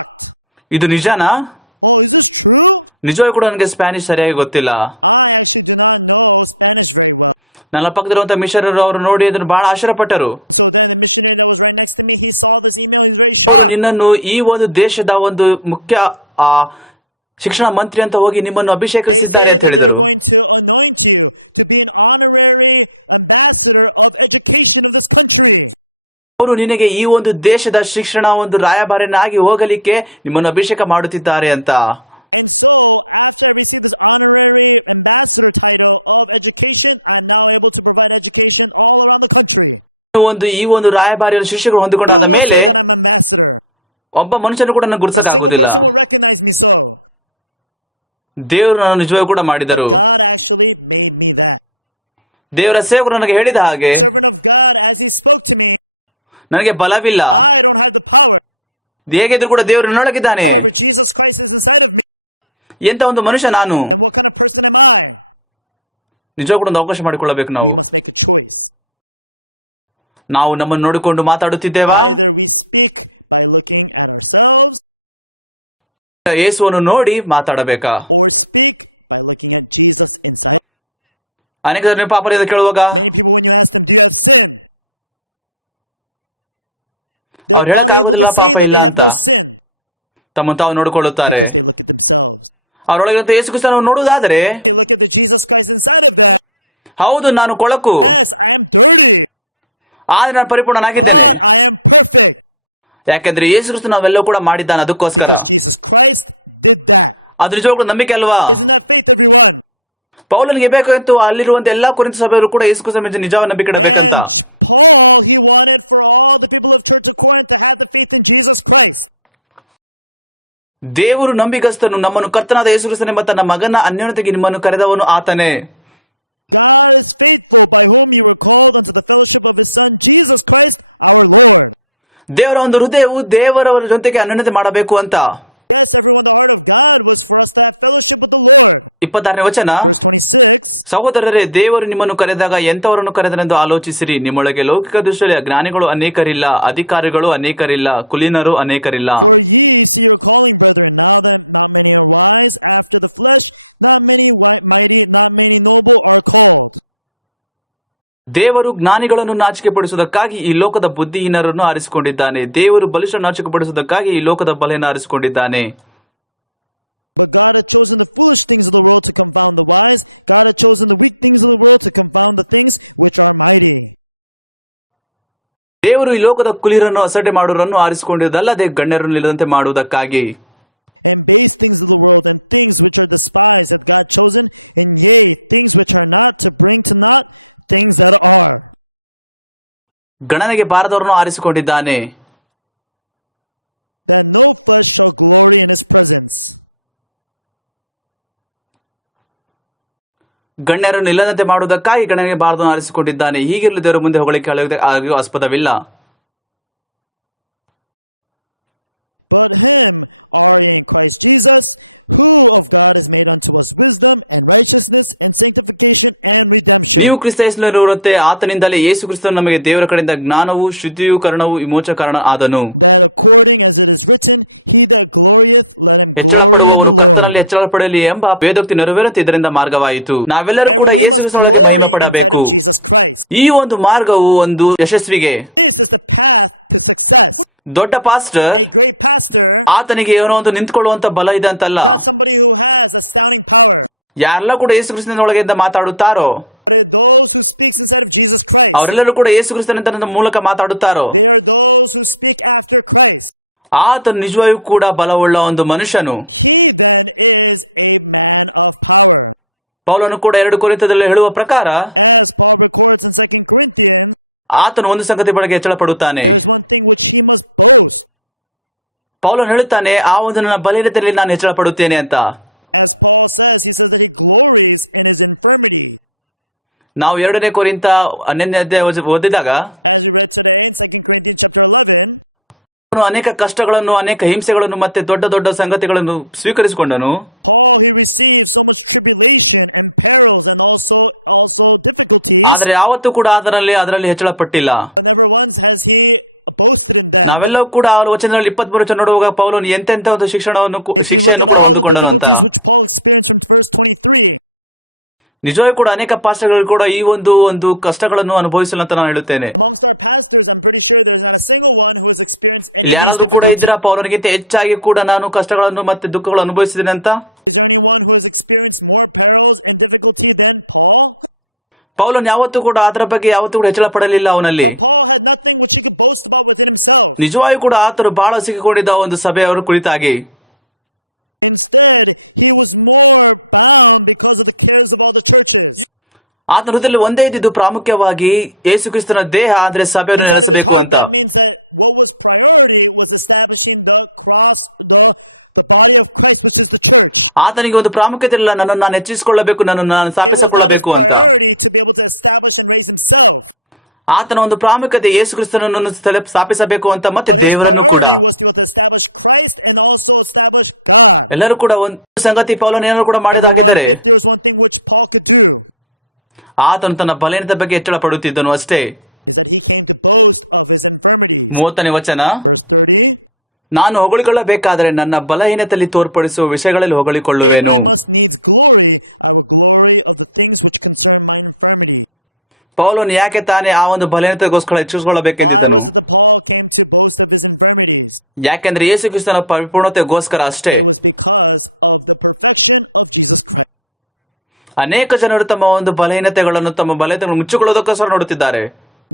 ಇದು ನಿಜಾನಾ? Oh, is it true? ನಿಜವಾಗಿ ಕೂಡ ನನಗೆ ಸ್ಪ್ಯಾನಿಷ್ ಸರಿಯಾಗಿ ಗೊತ್ತಿಲ್ಲ. I actually do not know Spanish very well. ನನ್ನ ಪಕ್ಕದಲ್ಲಿರುವಂತಹ ಮಿಷನರು ಅವರು ನೋಡಿ ಅದನ್ನು ಬಹಳ ಆಶ್ಚರ್ಯಪಟ್ಟರು. So then the missionary that was right next to me, he saw this email, he very ಅವರು ನಿನ್ನನ್ನು ಈ ಒಂದು ದೇಶದ ಒಂದು ಮುಖ್ಯ ಆ ಶಿಕ್ಷಣ ಮಂತ್ರಿ ಅಂತ ಹೋಗಿ ನಿಮ್ಮನ್ನು ಅಭಿಷೇಕಿಸಿದ್ದಾರೆ ಅಂತ ಹೇಳಿದರು. to anoint you to be an honorary ambassador of education of this country. ಅವರು ನಿನಗೆ ಈ ಒಂದು ದೇಶದ ಶಿಕ್ಷಣ ಒಂದು ರಾಯಭಾರಿನಾಗಿ ಹೋಗಲಿಕ್ಕೆ ನಿಮ್ಮನ್ನು ಅಭಿಷೇಕ ಮಾಡುತ್ತಿದ್ದಾರೆ ಅಂತ. And so, after I received this honorary ambassador title of education, I'm now able to provide education all around the country. ಒಂದು ಈ ಒಂದು ರಾಯಭಾರಿಯ ಶಿಷ್ಯಗಳು ಹೊಂದಿಕೊಂಡಾದ ಮೇಲೆ I'm an ambassador. ಒಬ್ಬ ಮನುಷ್ಯನು ಕೂಡ ನನಗೆ ಗುರ್ಸಕ್ ಆಗುದಿಲ್ಲ. recognize me so. ದೇವರು ನಾನು ನಿಜವಾಗಿ ಕೂಡ ಮಾಡಿದರು. God actually made me that. ದೇವರ ಸೇವಕರು ನನಗೆ ಹೇಳಿದ ಹಾಗೆ When God actually spoke to me, ನನಗೆ ಬಲವಿಲ್ಲ. I don't have the power. ಹೇಗಿದ್ರು ಕೂಡ ದೇವರು ನನ್ನೊಳಗಿದ್ದಾನೆ. Jesus Christ is his Lord. ಎಂತ ಒಂದು ಮನುಷ್ಯ ನಾನು. What kind of person am I? ನಿಜವಾಗ ಕೂಡ ಒಂದು ಅವಕಾಶ ಮಾಡಿಕೊಳ್ಳಬೇಕು. ನಾವು ನಮ್ಮನ್ನು ನೋಡಿಕೊಂಡು ಮಾತಾಡುತ್ತಿದ್ದೇವಾ? By looking at ourselves, ಯೇಸುವನ್ನು ನೋಡಿ ಮಾತಾಡಬೇಕಾ? by looking at Jesus. ಅನೇಕ ಜನ ಪಾಪದ ಕೇಳುವಾಗ Everyone has to be free. ಅವ್ರು ಹೇಳಕ್ ಆಗುದಿಲ್ಲ ಪಾಪ ಇಲ್ಲ ಅಂತ. ತಮ್ಮನ್ನು ತಾವು ನೋಡಿಕೊಳ್ಳುತ್ತಾರೆ. ಅವರೊಳಗಿರಂತ ಯೇಸು ಕ್ರಿಸ್ತನನ್ನು ನೋಡುವುದಾದರೆ Look at the Jesus Christ inside of me. ಹೌದು ನಾನು ಕೊಳಕು, ಆದ್ರೆ ನಾನು ಪರಿಪೂರ್ಣನಾಗಿದ್ದೇನೆ. ಯಾಕೆಂದ್ರೆ ಯೇಸು ಕ್ರಿಸ್ತ ನಾವೆಲ್ಲವೂ ಕೂಡ ಮಾಡಿದ್ದಾನೆ. ಅದಕ್ಕೋಸ್ಕರ Jesus Christ, ಅದು ನಿಜವಾಗ್ಲೂ ನಂಬಿಕೆ ಅಲ್ವಾ? ಪೌಲನಿಗೆ ಬೇಕು ಅಂತ ಅಲ್ಲಿರುವಂತ ಎಲ್ಲಾ ಕೊರಿಂಥ ಸಭೆಯವರು ಕೂಡ ಯೇಸು ಕ್ರಿಸ್ತ ಮೇಲೆ ನಿಜವಾದ ನಂಬಿಕೆ ಇಡಬೇಕಂತ. he wanted for all the people of Church of Corinth to have the faith in Jesus Christ. ದೇವರು ನಂಬಿಗಸ್ತನು. ನಮ್ಮನ್ನು ಕರ್ತನಾದ ಯೇಸು ಕ್ರಿಸ್ತನೆಂಬ ತನ್ನ ಮಗನ ಅನ್ಯೋನ್ಯತೆಗೆ ನಿಮ್ಮನ್ನು ಕರೆದವನು ಆತನೇ. God spoke that when you were called into the fellowship of the Son, Jesus Christ, hallelujah. ದೇವರ ಒಂದು ಹೃದಯವು ದೇವರವರ ಜೊತೆಗೆ ಅನ್ಯೋನ್ಯತೆ ಮಾಡಬೇಕು ಅಂತ. Yes, everyone, the heart of God was for us to have fellowship with the Lord. 26ನೇ ವಚನ, And say, ಸಹೋದರರೇ, ದೇವರು ನಿಮ್ಮನ್ನು ಕರೆದಾಗ ಎಂತವರನ್ನು ಕರೆದರೆಂದು ಆಲೋಚಿಸಿರಿ. ನಿಮ್ಮೊಳಗೆ ಲೌಕಿಕ ದೃಷ್ಟಿಯಲ್ಲಿ ಜ್ಞಾನಿಗಳು ಅನೇಕರಿಲ್ಲ, ಅಧಿಕಾರಿಗಳು ಅನೇಕರಿಲ್ಲ, ಕುಲೀನರು ಅನೇಕರಿಲ್ಲ. when you feel calling, brother, not many are wise after the flesh, not many noble or child. ದೇವರು ಜ್ಞಾನಿಗಳನ್ನು ನಾಚಿಕೆಪಡಿಸುವುದಕ್ಕಾಗಿ ಈ ಲೋಕದ ಬುದ್ಧಿಹೀನರನ್ನು ಆರಿಸಿಕೊಂಡಿದ್ದಾನೆ. ದೇವರು ಬಲಿಷ್ಠ ನಾಚಿಕೆಪಡಿಸುವುದಕ್ಕಾಗಿ ಈ ಲೋಕದ ಬಲೆಯನ್ನು ಆರಿಸಿಕೊಂಡಿದ್ದಾನೆ. But God appears in the foolish things of the world to confound the wise. God appears in the weak things of the world to confound the things which are mighty. ದೇವರು ಈ ಲೋಕದ ಕುಲೀರನ್ನು ಅಸಡ್ಡೆ ಮಾಡುವರನ್ನು ಆರಿಸಿಕೊಂಡಿದ್ದಲ್ಲದೆ ಗಣ್ಯರನ್ನು ಇಲ್ಲದಂತೆ ಮಾಡುವುದಕ್ಕಾಗಿ. And those things of the world and things which are despised have God chosen, and yea, things which are not to bring to naught things that are God. ಗಣನೆಗೆ ಬಾರದವರನ್ನು ಆರಿಸಿಕೊಂಡಿದ್ದಾನೆ. That no place for dwell in his presence. ಗಣ್ಯರನ್ನು ಇಲ್ಲದಂತೆ ಮಾಡುವುದಕ್ಕಾಗಿ ಗಣನೆಗೆ ಬಾರದನ್ನು ಆರಿಸಿಕೊಂಡಿದ್ದಾನೆ. ಹೀಗಿರಲು ದೇವರ ಮುಂದೆ ಹೊಗಳಿಕೆ ಆಗಿಯೂ ಆಸ್ಪದವಿಲ್ಲ. But human are in Christ Jesus, who of God is made unto us wisdom and righteousness and sanctification and meekness. ನೀವು ಕ್ರಿಸ್ತ ಯೇಸುವಿನಲ್ಲಿರುವಂತೆ ಆತನಿಂದಲೇ ಯೇಸು ಕ್ರಿಸ್ತನು ನಮಗೆ ದೇವರ ಕಡೆಯಿಂದ ಜ್ಞಾನವು, ಶುದ್ಧಿಯು, ಕರುಣವು, ವಿಮೋಚಕ ಕಾರಣ ಆದನು. ಹೆಚ್ಚಳ ಪಡುವವನು ಕರ್ತನಲ್ಲಿ ಹೆಚ್ಚಳ ಪಡೆಯಲಿ ಎಂಬ ವೇದೋಕ್ತಿ ನೆರವೇರುವಂತೆ ಇದರಿಂದ ಮಾರ್ಗವಾಯಿತು. ನಾವೆಲ್ಲರೂ ಕೂಡ ಯೇಸು ಕ್ರಿಸ್ತನೊಳಗೆ ಮಹಿಮೆ ಪಡಬೇಕು. ಈ ಒಂದು ಮಾರ್ಗವು ಒಂದು ಯಶಸ್ವಿಗೆ. ದೊಡ್ಡ ಪಾಸ್ಟರ್ ಆತನಿಗೆ ಏನೋ ಒಂದು ನಿಂತ್ಕೊಳ್ಳುವಂತ ಬಲ ಇದೆ ಅಂತಲ್ಲ. ಯಾರೆಲ್ಲ ಕೂಡ ಯೇಸು ಕ್ರಿಸ್ತನೊಳಗಿಂದ ಮಾತಾಡುತ್ತಾರೋ ಅವರೆಲ್ಲರೂ ಕೂಡ ಯೇಸು ಕ್ರಿಸ್ತನ ಮೂಲಕ ಮಾತಾಡುತ್ತಾರೋ ಆತನು ನಿಜವಾಗಿಯೂ ಕೂಡ ಬಲವುಳ್ಳ ಒಂದು ಮನುಷ್ಯನು. ಪೌಲನು ಕೂಡ 2 ಕೊರಿಂಥದಲ್ಲಿ ಹೇಳುವ ಪ್ರಕಾರ ಆತನು ಒಂದು ಸಂಗತಿ ಬಗ್ಗೆ ಹೆಚ್ಚಳ ಪಡುತ್ತಾನೆ. ಪೌಲನು ಹೇಳುತ್ತಾನೆ, ಆ ಒಂದು ನನ್ನ ಬಲಹೀನತೆಯಲ್ಲಿ ನಾನು ಹೆಚ್ಚಳ ಪಡುತ್ತೇನೆ ಅಂತ. ನಾವು 2ನೇ ಕೊರಿಂಥ 11ನೇ ಅಧ್ಯಾಯ ಓದಿದಾಗ ಅವನು ಅನೇಕ ಕಷ್ಟಗಳನ್ನು, ಅನೇಕ ಹಿಂಸೆಗಳನ್ನು ಮತ್ತೆ ದೊಡ್ಡ ದೊಡ್ಡ ಸಂಗತಿಗಳನ್ನು ಸ್ವೀಕರಿಸಿಕೊಂಡನು. ಆದರೆ ಯಾವತ್ತೂ ಕೂಡ ಅದರಲ್ಲಿ ಹೆಚ್ಚಳ ಪಟ್ಟಿಲ್ಲ. ನಾವೆಲ್ಲವೂ ಕೂಡ ಅವರ ವಚನದಲ್ಲಿ 23 ನೋಡುವಾಗ ಪೌಲನು ಎಂತೆಂತ ಒಂದು ಶಿಕ್ಷೆಯನ್ನು ಕೂಡ ಹೊಂದಿಕೊಂಡನು ಅಂತ. ನಿಜವಾಗಿ ಕೂಡ ಅನೇಕ ಪಾಸ್ಟರ್ಗಳು ಕೂಡ ಈ ಒಂದು ಕಷ್ಟಗಳನ್ನು ಅನುಭವಿಸಲು ಅಂತ ನಾನು ಹೇಳುತ್ತೇನೆ. ಇಲ್ಲಿ ಯಾರಾದ್ರೂ ಕೂಡ ಇದ್ದೀರಾ ಪೌಲನಿಗಿಂತ ಹೆಚ್ಚಾಗಿ ಕೂಡ ನಾನು ಕಷ್ಟಗಳನ್ನು ಮತ್ತೆ ದುಃಖಗಳು ಅನುಭವಿಸಿದ್ದೇನೆ ಅಂತ? ಪೌಲನ್ ಯಾವತ್ತೂ ಕೂಡ ಅದರ ಬಗ್ಗೆ ಯಾವತ್ತೂ ಕೂಡ ಹೆಚ್ಚಳ ಪಡಲಿಲ್ಲ ಅವನಲ್ಲಿ. ನಿಜವಾಗಿಯೂ ಕೂಡ ಆತನು ಬಹಳ ಸಿಕ್ಕಿಕೊಂಡಿದ್ದ ಒಂದು ಸಭೆಯವರು ಕುರಿತಾಗಿ. ಆತನ ಹೃದಯದಲ್ಲಿ ಒಂದೇ ಇದ್ದಿದ್ದು ಪ್ರಾಮುಖ್ಯವಾಗಿ ಯೇಸು ಕ್ರಿಸ್ತನ ದೇಹ ಅಂದ್ರೆ ಸಭೆಯನ್ನು ನೆಲೆಸಬೇಕು ಅಂತ. ಆತನಿಗೆ ಒಂದು ಪ್ರಾಮುಖ್ಯತೆ ಇಲ್ಲ, ನನ್ನನ್ನು ನಾನು ಹೆಚ್ಚಿಸಿಕೊಳ್ಳಬೇಕು, ನನ್ನನ್ನು ನಾನು ಸ್ಥಾಪಿಸಿಕೊಳ್ಳಬೇಕು ಅಂತ. to be able to establish and raise himself. ಆತನ ಒಂದು ಪ್ರಾಮುಖ್ಯತೆ ಯೇಸು ಕ್ರಿಸ್ತನನ್ನು ಸ್ಥಾಪಿಸಬೇಕು ಅಂತ, ಮತ್ತೆ ದೇವರನ್ನು ಕೂಡ. Was to establish Christ and also establish God. ಎಲ್ಲರೂ ಕೂಡ ಒಂದು ಸಂಗತಿ ಪೌಲನು ಏನಾದ್ರು ಕೂಡ ಮಾಡಿದಾಗಿದ್ದಾರೆ, There's one thing which Paul could do. ಆತನು ತನ್ನ ಬಲಹೀನತೆ ಬಗ್ಗೆ ಹೆಚ್ಚಳ ಪಡುತ್ತಿದ್ದನು ಅಷ್ಟೇ. That he can be buried of his infirmity. 30ನೇ ವಚನ, 30. ನಾನು ಹೊಗಳಿಕೊಳ್ಳಬೇಕಾದರೆ ನನ್ನ ಬಲಹೀನತೆಯಲ್ಲಿ ತೋರ್ಪಡಿಸುವ ವಿಷಯಗಳಲ್ಲಿ ಹೊಗಳಿಕೊಳ್ಳುವೆನು. This needs glory and the glory of the things which concern my infirmity. ಪೌಲನು ಯಾಕೆ ತಾನೇ ಆ ಒಂದು ಬಲಹೀನತೆಗೋಸ್ಕರ ಹೆಚ್ಚಿಸಿಕೊಳ್ಳಬೇಕೆಂದಿದ್ದನು? The Paul came to boast of his infirmities ಯಾಕೆಂದ್ರೆ ಯೇಸು ಕ್ರಿಸ್ತನ ಪರಿಪೂರ್ಣತೆಗೋಸ್ಕರ ಅಷ್ಟೇ. because of the perfection of perfection. ಅನೇಕ ಜನರು ತಮ್ಮ ಒಂದು ಬಲಹೀನತೆಗಳನ್ನು, ತಮ್ಮ ಬಲಹೀನತೆಗಳನ್ನು ಮುಚ್ಚಿಕೊಳ್ಳೋದಕ್ಕೋಸ್ಕರ ನೋಡುತ್ತಿದ್ದಾರೆ.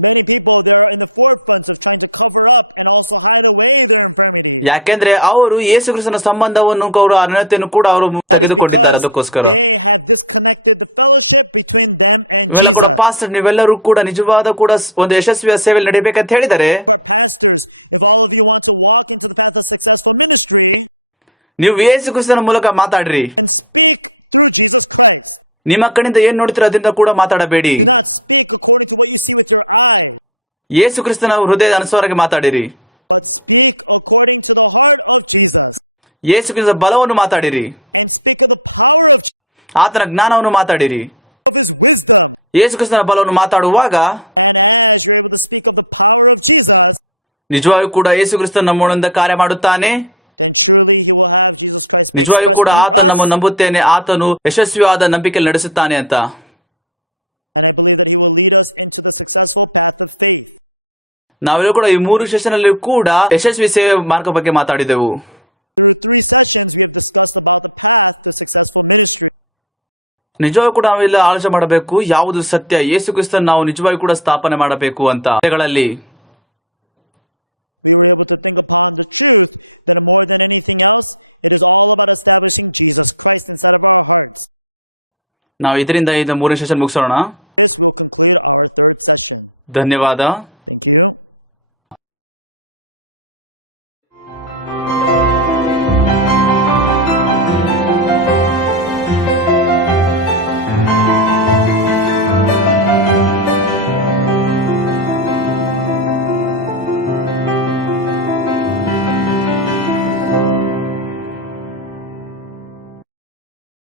Many people they are in the forefront of trying to cover up and also hide away their infirmity. ಯಾಕೆಂದ್ರೆ ಅವರು ಯೇಸು ಕ್ರಿಸ್ತನ ಸಂಬಂಧವನ್ನು, ಅವರ ಅನನ್ಯತೆಯನ್ನು ಕೂಡ ಅವರು ತೆಗೆದುಕೊಂಡಿದ್ದಾರೆ. ಅದಕ್ಕೋಸ್ಕರ Connected the fellowship between them and ಇವೆಲ್ಲ ಕೂಡ ಪಾಸ್ಟರ್, ನೀವೆಲ್ಲರೂ ಕೂಡ ನಿಜವಾದ ಕೂಡ ಒಂದು ಯಶಸ್ವಿಯ ಸೇವೆಯಲ್ಲಿ ನಡೀಬೇಕಂತ ಹೇಳಿದರೆ, pastors. If all of you want to walk into kind of successful ministry, ನೀವು ಯೇಸು ಕ್ರಿಸ್ತನ ಮೂಲಕ ಮಾತಾಡ್ರಿ. speak who Jesus Christ. ನಿಮ್ಮ ಕಣ್ಣಿಂದ ಏನ್ ನೋಡ್ತೀರೋ ಅದರಿಂದ ಕೂಡ ಮಾತಾಡಬೇಡಿ. Speak according to what you see with your heart. ಯೇಸು ಕ್ರಿಸ್ತನ ಹೃದಯದ ಅನುಸಾರವಾಗಿ ಮಾತಾಡಿರಿ. And speak according to the heart of Jesus. ಯೇಸು ಕ್ರಿಸ್ತನ ಬಲವನ್ನು ಮಾತಾಡಿರಿ. And speak of the power of ಆತನ ಜ್ಞಾನವನ್ನು ಮಾತಾಡಿರಿ. his wisdom. ಯೇಸು ಕ್ರಿಸ್ತನ ಬಲವನ್ನು ಮಾತಾಡುವಾಗ And as we speak of the power of Jesus, ನಿಜವಾಗಿಯೂ ಕೂಡ ಯೇಸು ಕ್ರಿಸ್ತನ ನಮ್ಮೊಳಗಿಂದ ಕಾರ್ಯ ಮಾಡುತ್ತಾನೆ. and surely you will have Jesus Christ. ನಿಜವಾಗಿಯೂ ಕೂಡ ಆತನು ನಮ್ಮನ್ನು ನಂಬುತ್ತೇನೆ, ಆತನು ಯಶಸ್ವಿಯಾದ ನಂಬಿಕೆಯಲ್ಲಿ ನಡೆಸುತ್ತಾನೆ ಅಂತ. And I believe that he will lead us into the successful path of faith. ನಾವೆಲ್ಲರೂ ಕೂಡ ಈ 3 ಸೆಷನ್ ಅಲ್ಲಿ ಕೂಡ ಯಶಸ್ವಿ ಸೇವೆ ಮಾರ್ಗ ಬಗ್ಗೆ ಮಾತಾಡಿದೆವು. In the 3 sessions, we've discussed about the path to successful ministry. ನಿಜವಾಗಿಯೂ ಕೂಡ ನಾವೆಲ್ಲ ಆಲೋಚನೆ ಮಾಡಬೇಕು, ಯಾವುದು ಸತ್ಯ, ಯೇಸು ಕ್ರಿಸ್ತನ ನಾವು ನಿಜವಾಗಿಯೂ ಕೂಡ ಸ್ಥಾಪನೆ ಮಾಡಬೇಕು ಅಂತ. ಗಳಲ್ಲಿ Being able to depend upon the truth, and more than anything else, it is all about establishing Jesus Christ inside of our hearts. ನಾವು ಇದರಿಂದ 3 ಸೆಷನ್ ಮುಗಿಸೋಣ. This will conclude our 3rd session. ಧನ್ಯವಾದ.